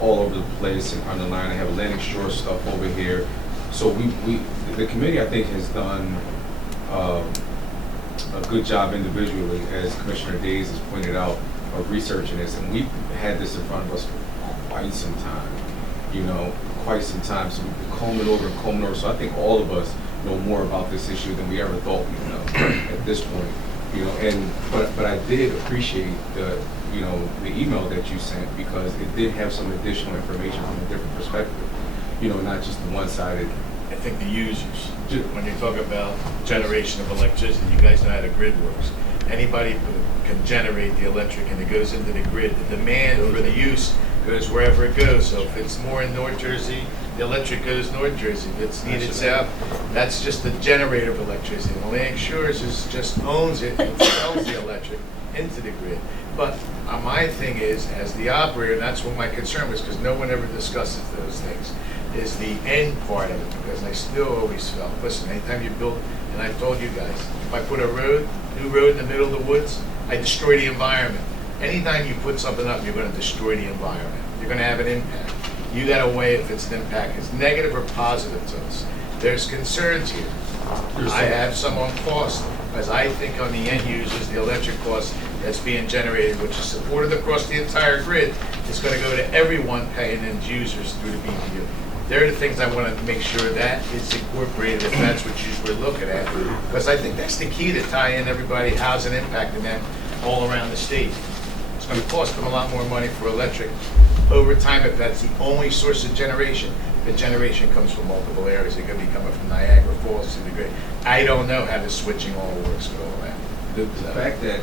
all over the place and underlined. I have Atlantic Shore stuff over here. So the committee, I think, has done a good job individually, as Commissioner Days has pointed out, of researching this, and we've had this in front of us for quite some time, you know, So we've been combing over. So I think all of us know more about this issue than we ever thought we'd know at this point, you know. But I did appreciate the email that you sent, because it did have some additional information from a different perspective, you know, not just the one-sided. I think the users, when you talk about generation of electricity, you guys know how the grid works. Anybody can generate the electric, and it goes into the grid. The demand for the use goes wherever it goes. So if it's more in North Jersey, the electric goes North Jersey. If it's needed south, that's just the generator of electricity. And Atlantic Shores just owns it and sells the electric into the grid. But my thing is, as the operator, and that's what my concern was, because no one ever discusses those things, is the end part of it. Because I still always felt, listen, anytime you build, and I've told you guys, if I put a new road in the middle of the woods, I destroy the environment. Anytime you put something up, you're going to destroy the environment. You're going to have an impact. You got to weigh if it's an impact. It's negative or positive to us. There's concerns here. I have some on cost, because I think on the end users, the electric cost that's being generated, which is supported across the entire grid, is going to go to everyone paying end users through the BPU. They're the things I want to make sure that is incorporated, if that's what we're looking at. Because I think that's the key to tie in everybody, how's it impacting them all around the state. It's going to cost them a lot more money for electric over time if that's the only source of generation. The generation comes from multiple areas. It could be coming from Niagara Falls to the grid. I don't know how the switching all works with all that. The fact that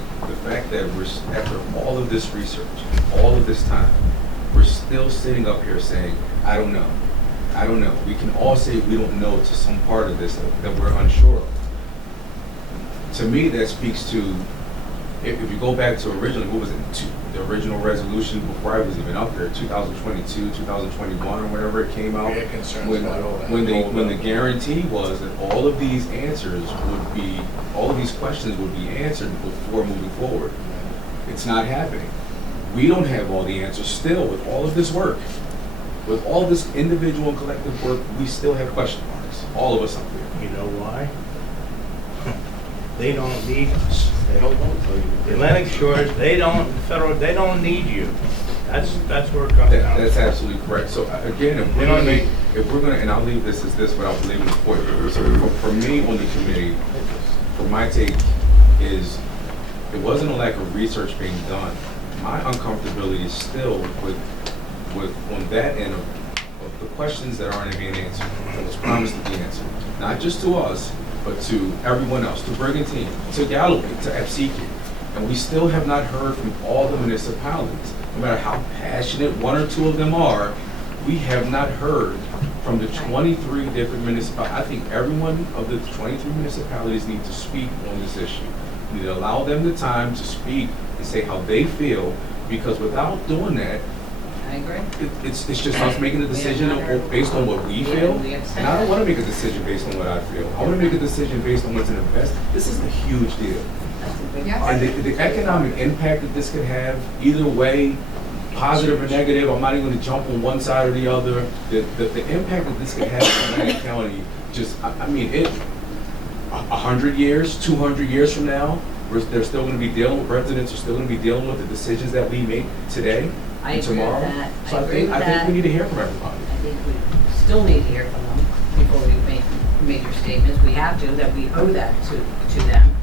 we're, after all of this research, all of this time, we're still sitting up here saying, I don't know. We can all say we don't know to some part of this that we're unsure of. To me, that speaks to, if you go back to originally, what was it, the original resolution before I was even up there, 2022, 2021, or whenever it came out, when the guarantee was that all of these questions would be answered before moving forward. It's not happening. We don't have all the answers still with all of this work. With all this individual and collective work, we still have question marks. All of us up there. You know why? they don't need us. They don't want to tell you. The Atlantic Shores, they don't need you. That's where it comes down. That's absolutely correct. So again, You know what I mean? if we're gonna, and I'll leave this as this without leaving the point. So for me on the committee, for my take is, it wasn't a lack of research being done. My uncomfortability is still with on that end of the questions that aren't being answered, that was promised to be answered. Not just to us, but to everyone else, to Brigantine, to Galloway, to Absecon. And we still have not heard from all the municipalities. No matter how passionate one or two of them are, we have not heard from the 23 different municipalities. I think every one of the 23 municipalities need to speak on this issue. We need to allow them the time to speak and say how they feel, because without doing that, I agree. it's just us making a decision based on what we feel. And I don't want to make a decision based on what I feel. I want to make a decision based on what's in the best. This is a huge deal. That's a big Yes. part. And the economic impact that this could have, either way, positive or negative, I'm not even going to jump on one side or the other. The impact that this could have in Atlantic County, I mean, 100 years, 200 years from now, they're still going to be residents are still going to be dealing with the decisions that we make today I and agree with tomorrow. that. So I agree with I think that. we need to hear from everybody. I think we still need to hear from them before we make major statements. We have to, that we owe that to them.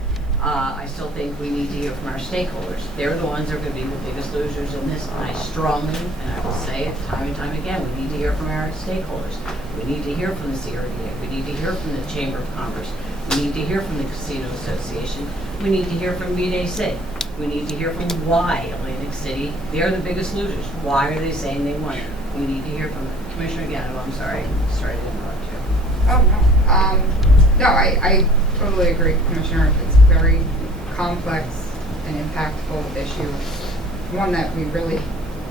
I still think we need to hear from our stakeholders. They're the ones that are going to be the biggest losers in this. And I strongly, and I will say it time and time again, we need to hear from our stakeholders. We need to hear from the CRDA. We need to hear from the Chamber of Commerce. We need to hear from the Casino Association. We need to hear from BDC. We need to hear from why Atlantic City, they're the biggest losers. Why are they saying they want it? We need to hear from them. Commissioner Gatto, I'm sorry. Sorry to interrupt you. Oh, no. No, I totally agree, Commissioner. It's a very complex and impactful issue. One that we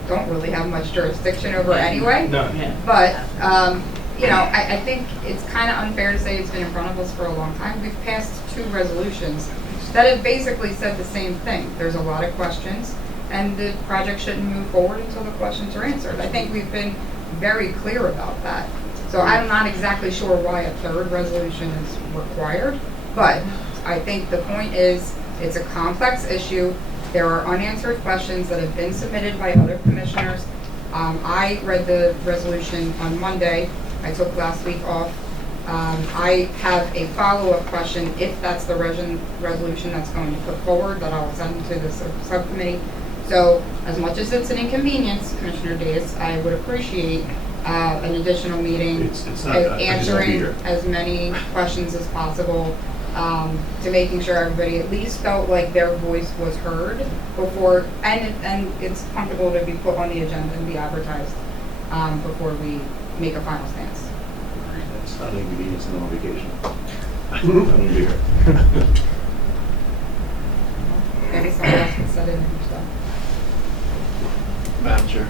don't really have much jurisdiction over anyway. No. Yeah. But, I think it's kind of unfair to say it's been in front of us for a long time. We've passed 2 resolutions that have basically said the same thing. There's a lot of questions, and the project shouldn't move forward until the questions are answered. I think we've been very clear about that. So I'm not exactly sure why a 3rd resolution is required, but I think the point is, it's a complex issue. There are unanswered questions that have been submitted by other commissioners. I read the resolution on Monday. I took last week off. I have a follow-up question, if that's the resolution that's going to put forward, that I'll send to the subcommittee. So as much as it's an inconvenience, Commissioner Davis, I would appreciate an additional meeting, It's not, I just won't be answering here. as many questions as possible, to making sure everybody at least felt like their voice was heard before, and it's comfortable to be put on the agenda and be advertised before we make a final stance. It's not an inconvenience, I'm on vacation. I'm gonna be here. Maybe someone else can set it in your stuff. Madam Chair.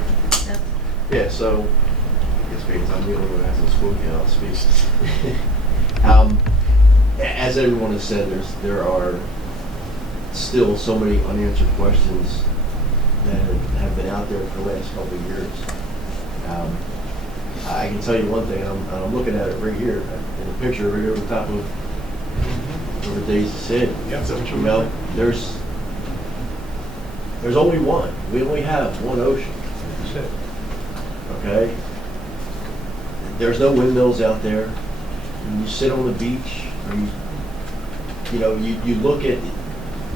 Yep. Yeah, so, I guess because I'm the only one who hasn't spoken, I'll speak. As everyone has said, there are still so many unanswered questions that have been out there for the last couple of years. I can tell you one thing, and I'm looking at it right here, in the picture right over the top of where Daisy said. Yeah, is that what you Well, meant? there's only one. We only have one ocean. That's it. Okay? There's no windmills out there. When you sit on the beach, you look at,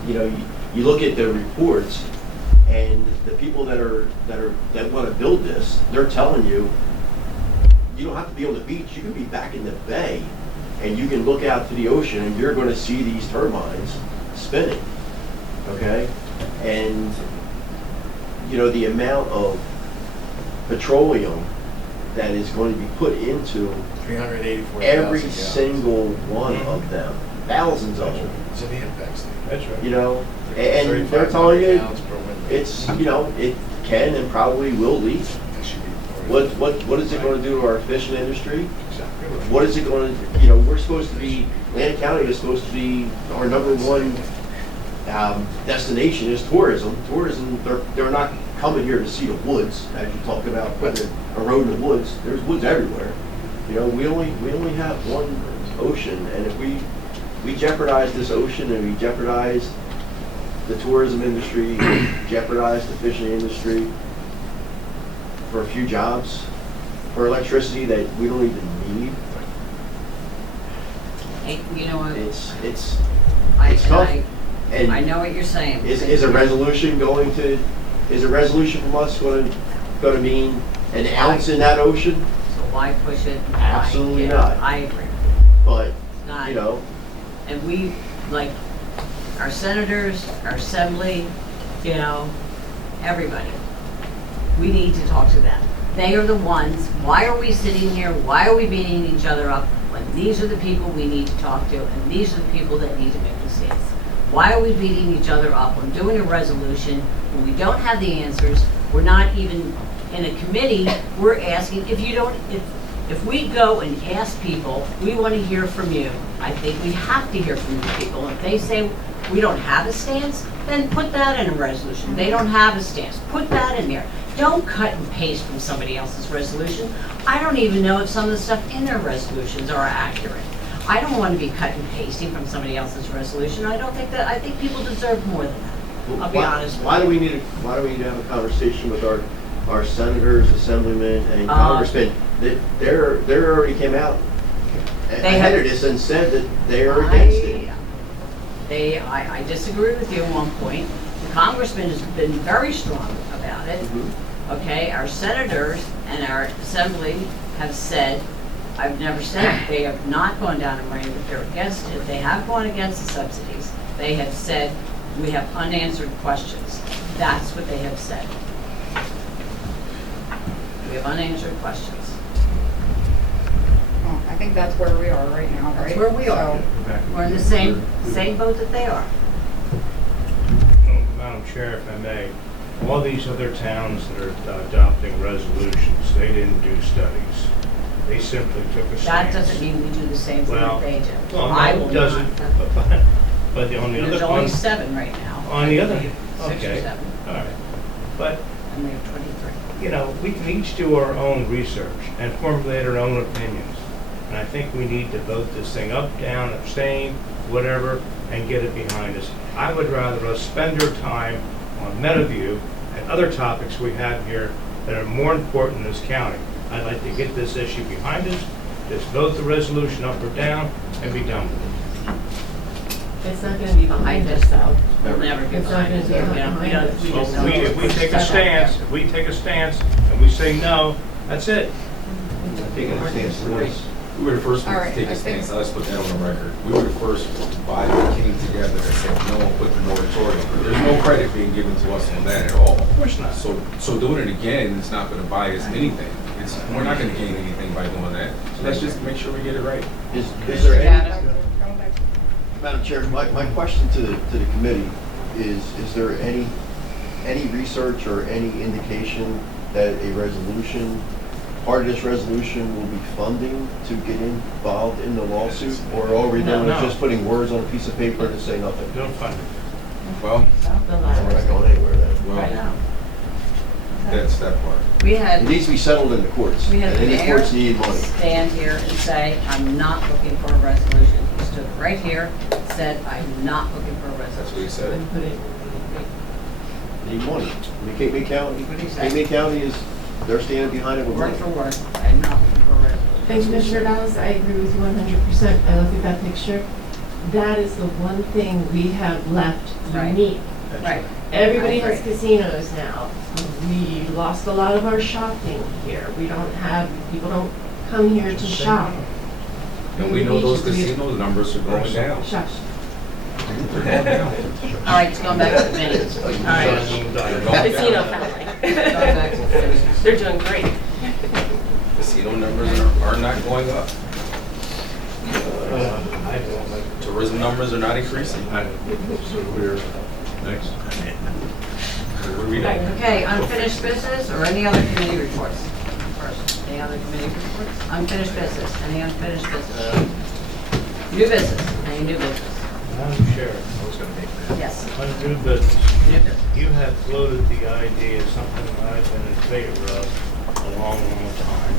you look at the reports, and the people that want to build this, they're telling you, you don't have to be on the beach. You can be back in the bay, and you can look out to the ocean, and you're going to see these turbines spinning. Okay? And, the amount of petroleum that is going to be put into 384,000 every gallons. single one of them, thousands of them, It's in the impact statement. That's right. and they're telling you, gallons per window. it's, it can and probably will leak. That should be What is it going to do to our fishing industry? Exactly right. What is it going to, we're supposed to be, Atlantic County is supposed to be our #1 destination is tourism. Tourism, they're not coming here to see the woods, as you talk about putting a road in the woods. There's woods everywhere. We only have one ocean, and if we we jeopardized this ocean and we jeopardized the tourism industry, we jeopardized the fishing industry for a few jobs, for electricity that we don't even need. Hey, you know what? It's I And know what you're saying. is a resolution from us going to mean an ounce in that ocean? So why push it? Absolutely not. I agree. But, Not. you know, And we, like, our senators, our assembly, you know, everybody, we need to talk to them. They are the ones, why are we sitting here, why are we beating each other up, when these are the people we need to talk to, and these are the people that need to make decisions? Why are we beating each other up when doing a resolution, when we don't have the answers, we're not even in a committee, we're asking, if we go and ask people, we want to hear from you. I think we have to hear from the people. If they say we don't have a stance, then put that in a resolution. They don't have a stance, put that in there. Don't cut and paste from somebody else's resolution. I don't even know if some of the stuff in their resolutions are accurate. I don't want to be cut and pasting from somebody else's resolution. I think people deserve more than that. I'll be honest. Why do we need to have a conversation with our senators, assemblymen, and congressmen? They already came out ahead of this and said that they are against it. I disagree with you at one point. The congressman has been very strong about it. Okay, our senators and our assembly have said, I've never said they have not gone down and rained that they're against it. They have gone against the subsidies. They have said we have unanswered questions. That's what they have said. We have unanswered questions. Well, I think that's where we are right now, right? That's where we are. So- We're in the same boat that they are. Madam Chair, if I may, all these other towns that are adopting resolutions, they didn't do studies. They simply took a That stance. doesn't mean we do the same thing Well, that they do. well, I no, will it doesn't. not. But on the There's other, only 7 right now. on the other, 6 or okay, 7, all right. But, and we have 23. you know, we can each do our own research and formulate our own opinions. And I think we need to vote this thing up, down, abstain, whatever, and get it behind us. I would rather us spend our time on Meadowview and other topics we have here that are more important in this county. I'd like to get this issue behind us, just vote the resolution up or down, and be done with it. It's not gonna be behind us though. We'll never get It's not behind gonna us. be behind us. We just Well, don't. if we take a stance, and we say no, that's it. Taking a stance for this. We were the first All ones right, to take I a think- stance, let's put that on the record. We were the first body that came together and said no and put the moratorium. There's no credit being given to us on that at all. Of course not. So doing it again, it's not gonna buy us anything. We're not gonna gain anything by doing that. So let's just make sure we get it right. Is there any, Going back to- Madam Chair, my question to the committee is there any research or any indication that a resolution, part of this resolution will be funding to get involved in the lawsuit? Or all we're doing No. is just putting words on a piece of paper to say nothing? Don't fund it. Well, We're not going anywhere then. Right well, now. that's that part. We It had, needs to be settled in the courts. we had And the the mayor courts need money. stand here and say, I'm not looking for a resolution. He stood right here, said, I'm not looking for a That's what he resolution. said. Put it, Need money. I mean, Cape May County, What do you say? Cape May County is, they're standing behind it with Word money. for word, I'm not looking for a resolution. And Commissioner Dallas, I agree with you 100%. I look at that picture. That is the one thing we have left Right. unique. Right. Everybody I has agree. casinos now. We lost a lot of our shopping here. We don't have, people don't come here to shop. And we know those Beaches, we- casino numbers are going down. Shush. They're going down. All right, it's going back to the minutes. All right. casino family. Going back to the minutes. They're doing great. Casino numbers are not going up. Tourism numbers are not increasing. So we're, next. So what are we doing? Okay, unfinished business or any other committee reports? First, any other committee reports? Unfinished business, any unfinished business? New business, any new business? Madam Chair, Yes. on new business, New business. you have floated the idea of something that I've been in favor of a long, long time,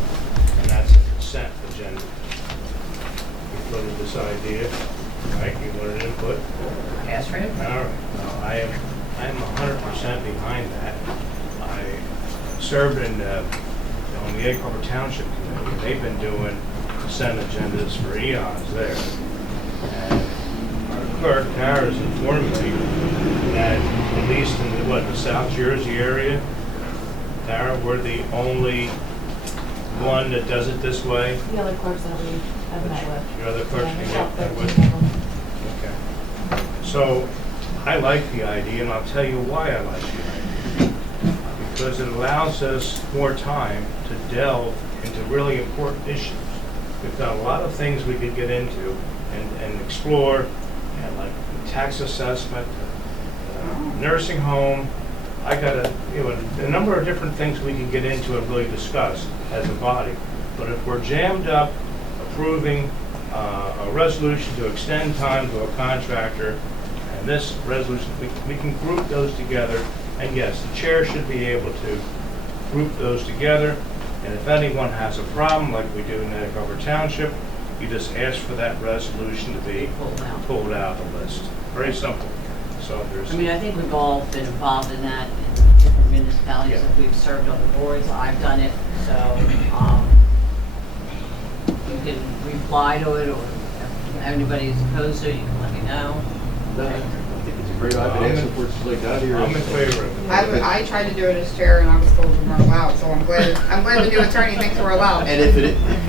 and that's a consent agenda. You floated this idea, Mike, you wanted input? Ask for All input. right, no, I'm 100% behind that. I served on the Egg Harbor Township Committee, and they've been doing consent agendas for eons there. And our clerk, Tara's informed me that at least in the South Jersey area, Tara, we're the only one that does it this way. The other clerks that we have met with. Your other clerks Yeah, you there's met about with? 13 of them. Okay. So I like the idea, and I'll tell you why I like the idea. Because it allows us more time to delve into really important issues. We've got a lot of things we could get into and explore, and like tax assessment, nursing home. I got a number of different things we can get into and really discuss as a body. But if we're jammed up approving a resolution to extend time to a contractor, and this resolution, we can group those together. And yes, the chair should be able to group those together. And if anyone has a problem, like we do in Egg Harbor Township, you just ask for that resolution to be pulled out of the list. Very simple. So there's. I mean, I think we've all been involved in that in different municipalities that we've served on the boards. I've done it, so you can reply to it, or if anybody's opposed to it, you can let me know. I think it's a great idea. I've been asking for it since I got here. I'm in favor of it. I tried to do it as chair and I was told we weren't allowed, so I'm glad the new attorney thinks we're allowed. And if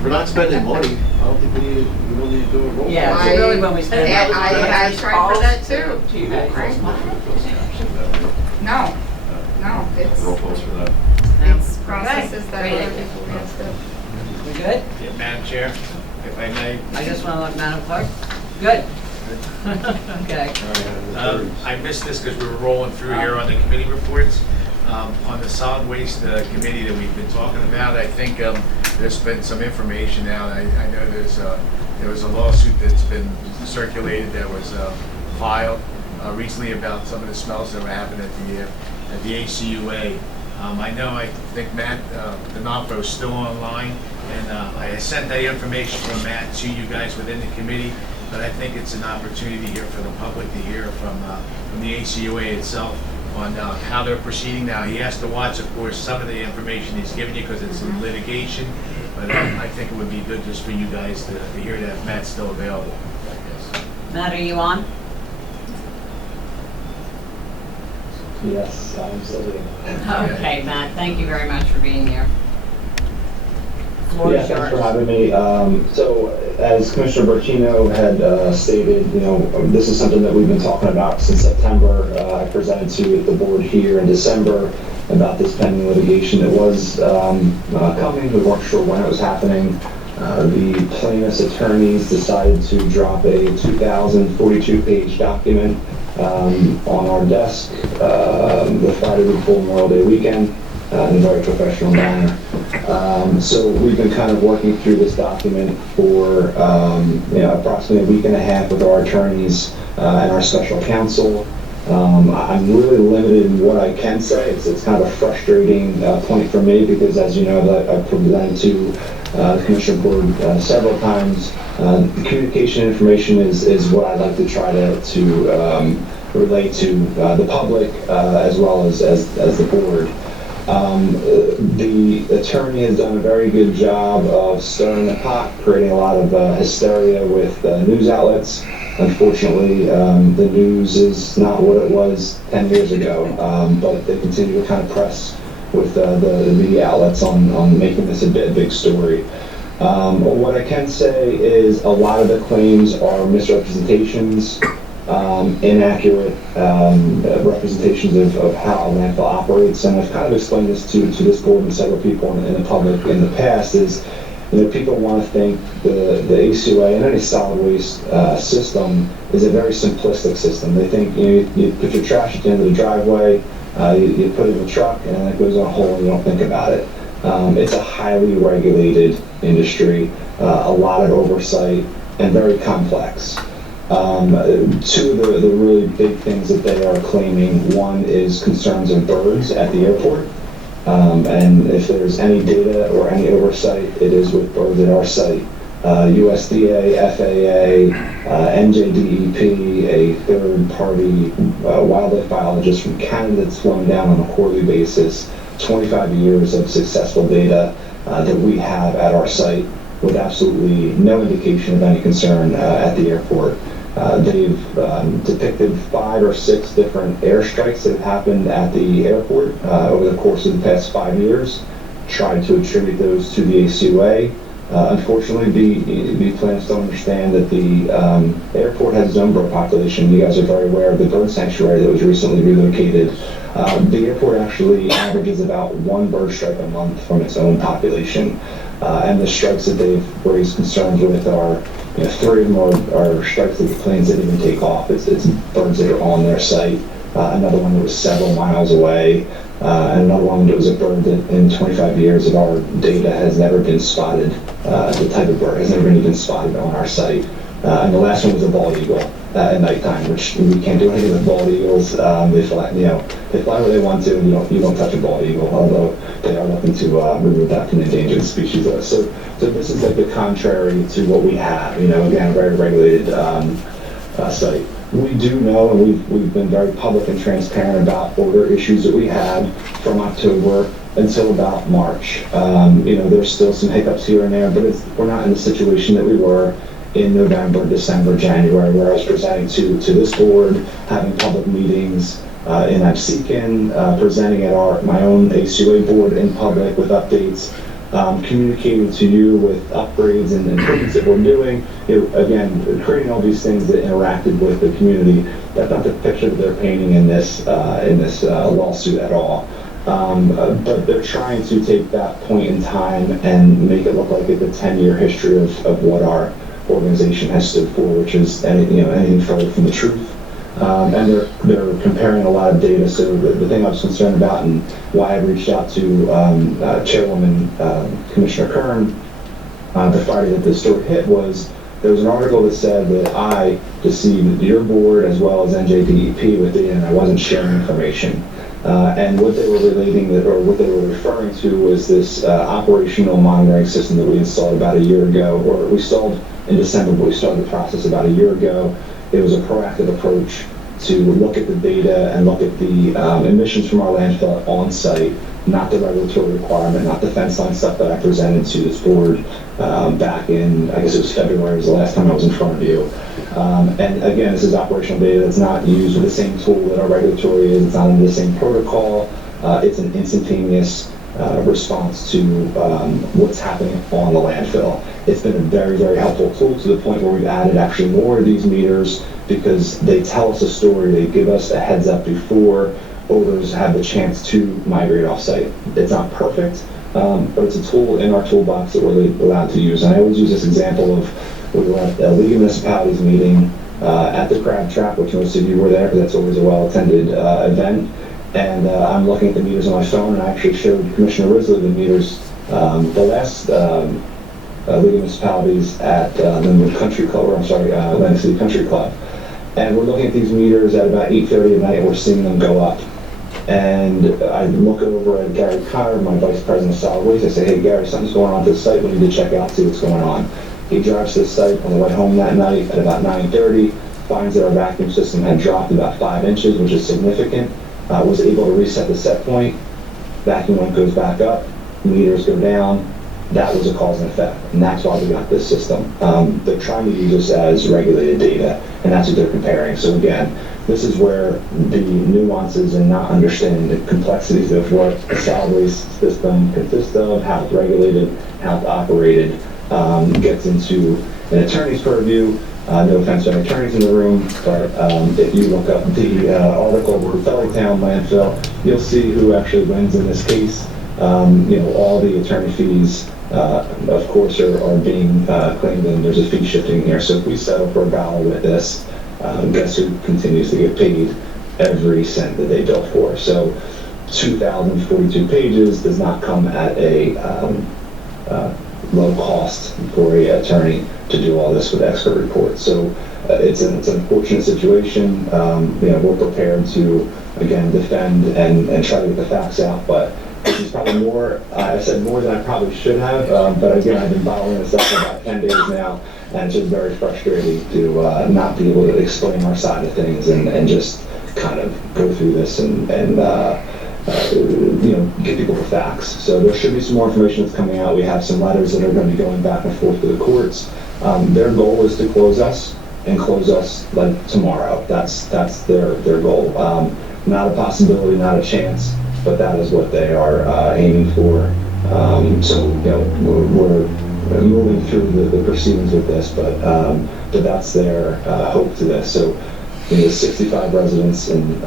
we're not spending money, I don't think we don't need to do a roll call. Yeah, it's really when we spend. I tried for that too. No, it's, Roll calls for that. it's processes that Great. other people have to. We good? Yeah, Madam Chair, if I may. I just want to let Madam Clerk. Good. Okay. I missed this because we were rolling through here on the committee reports. On the solid waste committee that we've been talking about, I think there's been some information out. I know there was a lawsuit that's been circulated that was filed recently about some of the smells that were happening at the ACUA. I think Matt D'Onofrio is still online, and I sent that information from Matt to you guys within the committee. But I think it's an opportunity here for the public to hear from the ACUA itself on how they're proceeding now. He has to watch, of course, some of the information he's given you because it's in litigation. But I think it would be good just for you guys to hear that Matt's still available, I guess. Matt, are you on? Yes, I'm still doing Okay, Matt, thank you very much for being here. Floor Yeah, is thanks for yours. having me. So as Commissioner stated, this is something that we've been talking about since September. I presented to the board here in December about this pending litigation. It was coming, we weren't sure when it was happening. The plaintiff's attorneys decided to drop a 2,042-page document on our desk the Friday before Memorial Day weekend in a very professional manner. So we've been kind of working through this document for approximately a week and a half with our attorneys and our special counsel. I'm really limited in what I can say. It's kind of a frustrating point for me because, as you know, that I've presented to the Commissioner Board several times. The communication information is what I like to try to relate to the public as well as the board. The attorney has done a very good job of stirring the pot, creating a lot of hysteria with news outlets. Unfortunately, the news is not what it was 10 years ago, but they continue to kind of press with the media outlets on making this a big story. What I can say is a lot of the claims are misrepresentations, inaccurate representations of how a landfill operates, and I've kind of explained this to this board and several people in the public in the past. Is people want to think the ACUA and any solid waste system is a very simplistic system. They think you put your trash at the end of the driveway, you put it in the truck, and then it goes in a hole and you don't think about it. It's a highly regulated industry, a lot of oversight, and very complex. Two of the really big things that they are claiming, one is concerns of birds at the airport. And if there's any data or any oversight, it is with birds at our site. USDA, FAA, NJDEP, a third-party wildlife biologist from Canada that's flown down on a quarterly basis, 25 years of successful data that we have at our site with absolutely no indication of any concern at the airport. They've depicted 5 or 6 different airstrikes that have happened at the airport over the course of the past 5 years, tried to attribute those to the ACUA. Unfortunately, the plants don't understand that the airport has its own bird population. You guys are very aware of the bird sanctuary that was recently relocated. The airport actually averages about 1 bird strike a month from its own population. And the strikes that they've raised concerns with are, 3 of them are strikes that the planes didn't even take off. It's birds that are on their site. Another one that was several miles away. And another one that was a bird that in 25 years of our data has never been spotted. The type of bird has never been even spotted on our site. And the last one was a bald eagle at nighttime, which we can't do anything with bald eagles. They fly, they fly where they want to. You don't touch a bald eagle, although they are looking to remove that from the endangered species list. So this is like the contrary to what we have. Again, a very regulated site. We do know, and we've been very public and transparent about odor issues that we had from October until about March. There's still some hiccups here and there, but we're not in the situation that we were in November, December, January, where I was presenting to this board, having public meetings in Absecon, presenting at my own ACUA board in public with updates, communicating to you with upgrades and improvements that we're doing. Again, creating all these things that interacted with the community. That's not the picture that they're painting in this lawsuit at all. But they're trying to take that point in time and make it look like it's a 10-year history of what our organization has stood for, which is anything further from the truth. And they're comparing a lot of data. So the thing I was concerned about and why I reached out to Chairwoman Commissioner Kern the Friday that this story hit was there was an article that said that I deceived your board as well as NJDEP with data and I wasn't sharing information. And what they were relating or what they were referring to was this operational monitoring system that we installed about a year ago, or we installed in December, but we started the process about a year ago. It was a proactive approach to look at the data and look at the emissions from our landfill on site, not the regulatory requirement, not the fence line stuff that I presented to this board back in, I guess it was February was the last time I was in front of you. And again, this is operational data that's not used with the same tool that our regulatory is. It's not under the same protocol. It's an instantaneous response to what's happening on the landfill. It's been a very, very helpful tool to the point where we've added actually more of these meters because they tell us a story. They give us a heads up before odors have the chance to migrate off-site. It's not perfect, but it's a tool in our toolbox that we're allowed to use. And I always use this example of we were at a League of Municipalities meeting at the Crab Trap, which most of you were there because that's always a well-attended event. And I'm looking at the meters on my phone, and I actually showed Commissioner Risley the meters the last League of Municipalities at the Country Club, or I'm sorry, Atlantic City Country Club. And we're looking at these meters at about 8:30 at night, and we're seeing them go up. And I look over at Gary Connor, my Vice President of Solid Waste. I say, hey, Gary, something's going on at this site. We need to check out, see what's going on. He drives to the site on the way home that night at about 9:30, finds that our vacuum system had dropped about 5 inches, which is significant. Was able to reset the set point. Vacuum link goes back up, meters go down. That was a cause and effect, and that's why we got this system. They're trying to use this as regulated data, and that's what they're comparing. So again, this is where the nuances and not understanding the complexities of what a solid waste system consists of, how it's regulated, how it's operated, gets into an attorney's purview. No offense to any attorneys in the room, but if you look up the article over Fellytown landfill, you'll see who actually wins in this case. All the attorney fees, of course, are being claimed, and there's a fee shifting here. So if we settle for $1 with this, guess who continues to get paid every cent that they bill for? So 2,042 pages does not come at a low cost for an attorney to do all this with expert reports. So it's an unfortunate situation. We're prepared to, again, defend and try to get the facts out, but which is probably more, I said more than I probably should have, but again, I've been following this up for about 10 days now, and it's just very frustrating to not be able to explain our side of things and just kind of go through this and you know, get people the facts. So there should be some more information that's coming out. We have some letters that are going to be going back and forth to the courts. Their goal is to close us like tomorrow. That's their goal. Not a possibility, not a chance, but that is what they are aiming for. So you know, we're moving through the proceedings with this, but that's their hope to this. So you know, 65 residents in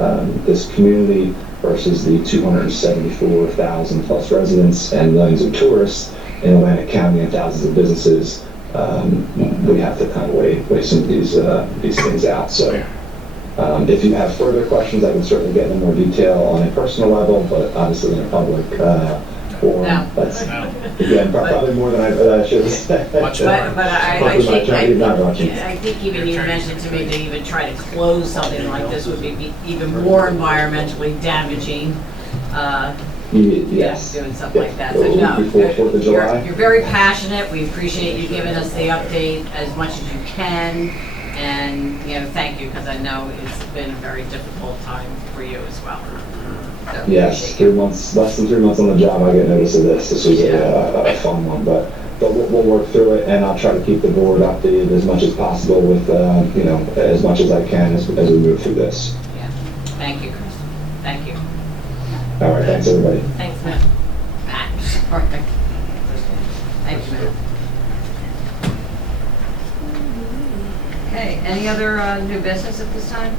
this community versus the 274,000 plus residents and millions of tourists in Atlantic County and thousands of businesses. We have to kind of weigh some of these things out. So if you have further questions, I can certainly get into more detail on a personal level, but obviously in a public forum. No. That's, again, probably more than I should have said. But I think even you mentioned to me to even try to close something like this would be even more environmentally damaging. Yes. Doing stuff like that. So no, you're very passionate. We appreciate you giving us the update as much as you can. And, you know, thank you, because I know it's been a very difficult time for you as well. So, yes, 3 months, less than 3 months on the job, I get notice of this. This was a fun one, but we'll work through it, and I'll try to keep the board updated as much as possible with, you know, as much as I can as we move through this. Yeah. Thank you, Chris. Thank you. All right, thanks, everybody. Thanks, Matt. Perfect. Thank you, Matt. Okay, any other new business at this time?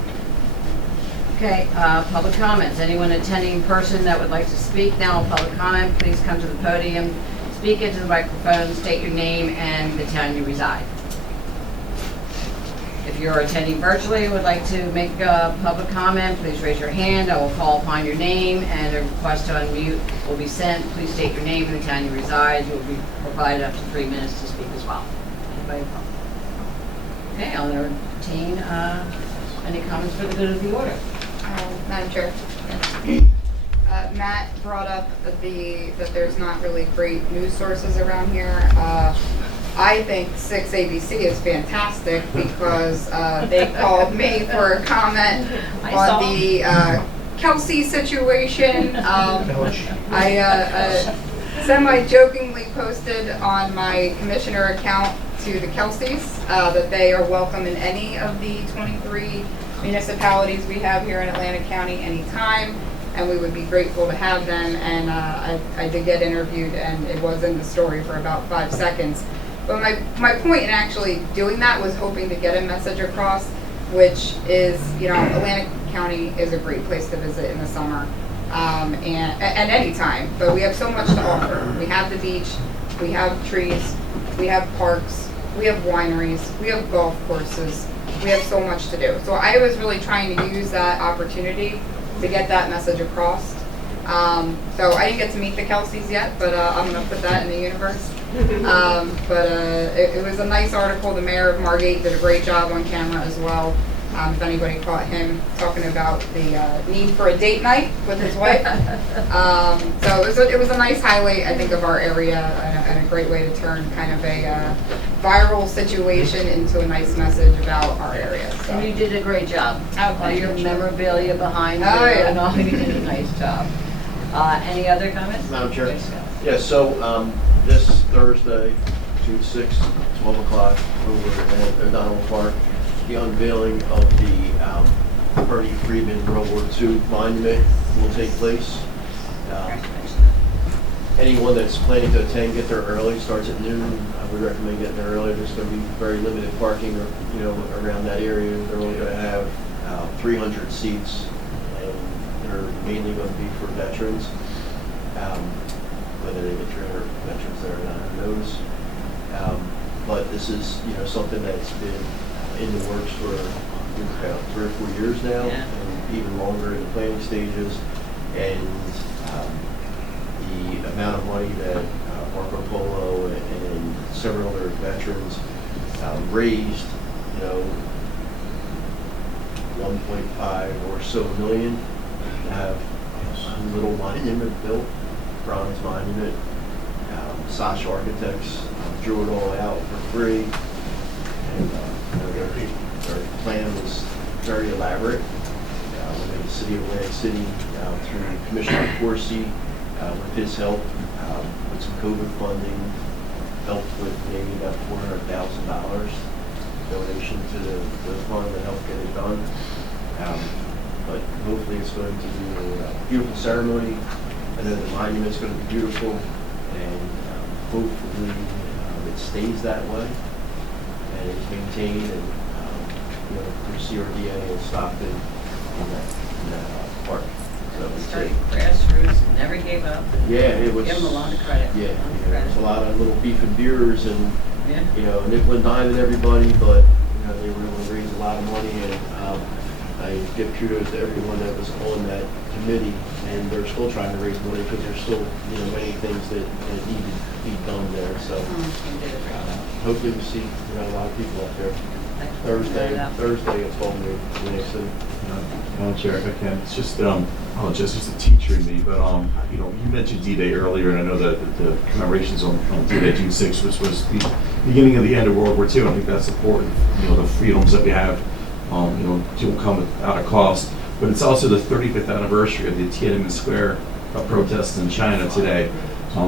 Okay, public comments. Anyone attending in person that would like to speak now in public comment, please come to the podium, speak into the microphone, state your name and the town you reside. If you're attending virtually and would like to make a public comment, please raise your hand. I will call upon your name and a request to unmute will be sent. Please state your name and the town you reside. You will be provided up to 3 minutes to speak as well. Anybody? Okay, I'll entertain any comments for the good of the order. Madam Chair. Matt brought up that there's not really great news sources around here. I think 6 ABC is fantastic because they called me for a comment on the Kelsey situation. I semi-jokingly posted on my commissioner account to the Kelseys that they are welcome in any of the 23 municipalities we have here in Atlantic County anytime, and we would be grateful to have them. And I did get interviewed, and it was in the story for about 5 seconds. But my point in actually doing that was hoping to get a message across, which is, you know, Atlantic County is a great place to visit in the summer and any time. But we have so much to offer. We have the beach, we have trees, we have parks, we have wineries, we have golf courses. We have so much to do. So I was really trying to use that opportunity to get that message across. So I didn't get to meet the Kelseys yet, but I'm going to put that in the universe. It was a nice article. The mayor of Margate did a great job on camera as well. If anybody caught him talking about the need for a date night with his wife. So it was a nice highlight, I think, of our area and a great way to turn kind of a viral situation into a nice message about our area. So. And you did a great job. Oh, your memorabilia behind you and all, you did a nice job. Any other comments? Madam Chair. Yeah, so this Thursday, June 6th, 12 o'clock, over at O'Donnell Park, the unveiling of the Bernie Friedman World War II monument will take place. Anyone that's planning to attend, get there early. Starts at noon. I would recommend getting there early. There's going to be very limited parking, you know, around that area. They're only going to have 300 seats, and they're mainly going to be for veterans. Whether they get 300 veterans there or not, who knows? But this is, you know, something that's been in the works for about 3 or 4 years now, and even longer in the planning stages. And the amount of money that Marco Polo and several other veterans raised, you know, 1.5 or so million, to have a little monument built. bronze monument. Sash Architects drew it all out for free. And their plan was very elaborate. The City of Atlantic City, through Commissioner Corsi, with his help, with some COVID funding, helped with maybe about $400,000 donation to the fund to help get it done. But hopefully it's going to be a beautiful ceremony. I know the monument's going to be beautiful, and hopefully it stays that way and it's maintained, and for CRDA and Stockton in that park. So it's Started grassroots, never gave up. Yeah, it was. Give them a lot of credit. Yeah, there's a lot of little beef and beers and, Yeah. nickel and diming everybody, but, they were able to raise a lot of money, and I give kudos to everyone that was on that committee, and they're still trying to raise money because there's still, many things that need to be done there, so. Hopefully we see, a lot of people up there. Thursday at 12 noon, Atlantic City. Madam Chair, if I can, it's just, just a teacher in me, but, you mentioned D-Day earlier, and I know that the commemorations on D-Day, June 6th, which was the beginning of the end of World War II. I think that's important, the freedoms that we have, don't come without a cost. But it's also the 35th anniversary of the Tiananmen Square protests in China today.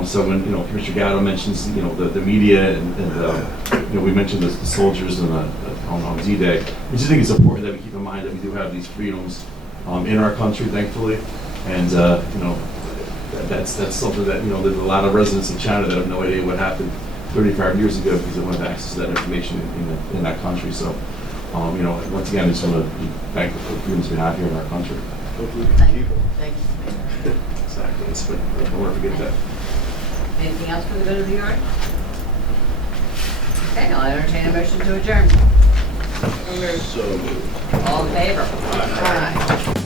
So when, Commissioner Gatto mentions, the media and we mentioned the soldiers on D-Day, I just think it's important that we keep in mind that we do have these freedoms in our country, thankfully. And, that's something that, there's a lot of residents of China that have no idea what happened 35 years ago because they don't have access to that information in that country. So, once again, I just want to be thankful for the freedoms we have here in our country. Hopefully we can keep them. Thank you. Exactly. Don't want to forget that. Anything else for the good of the order? Okay, I'll entertain a motion to adjourn. So moved. All in favor? Aye.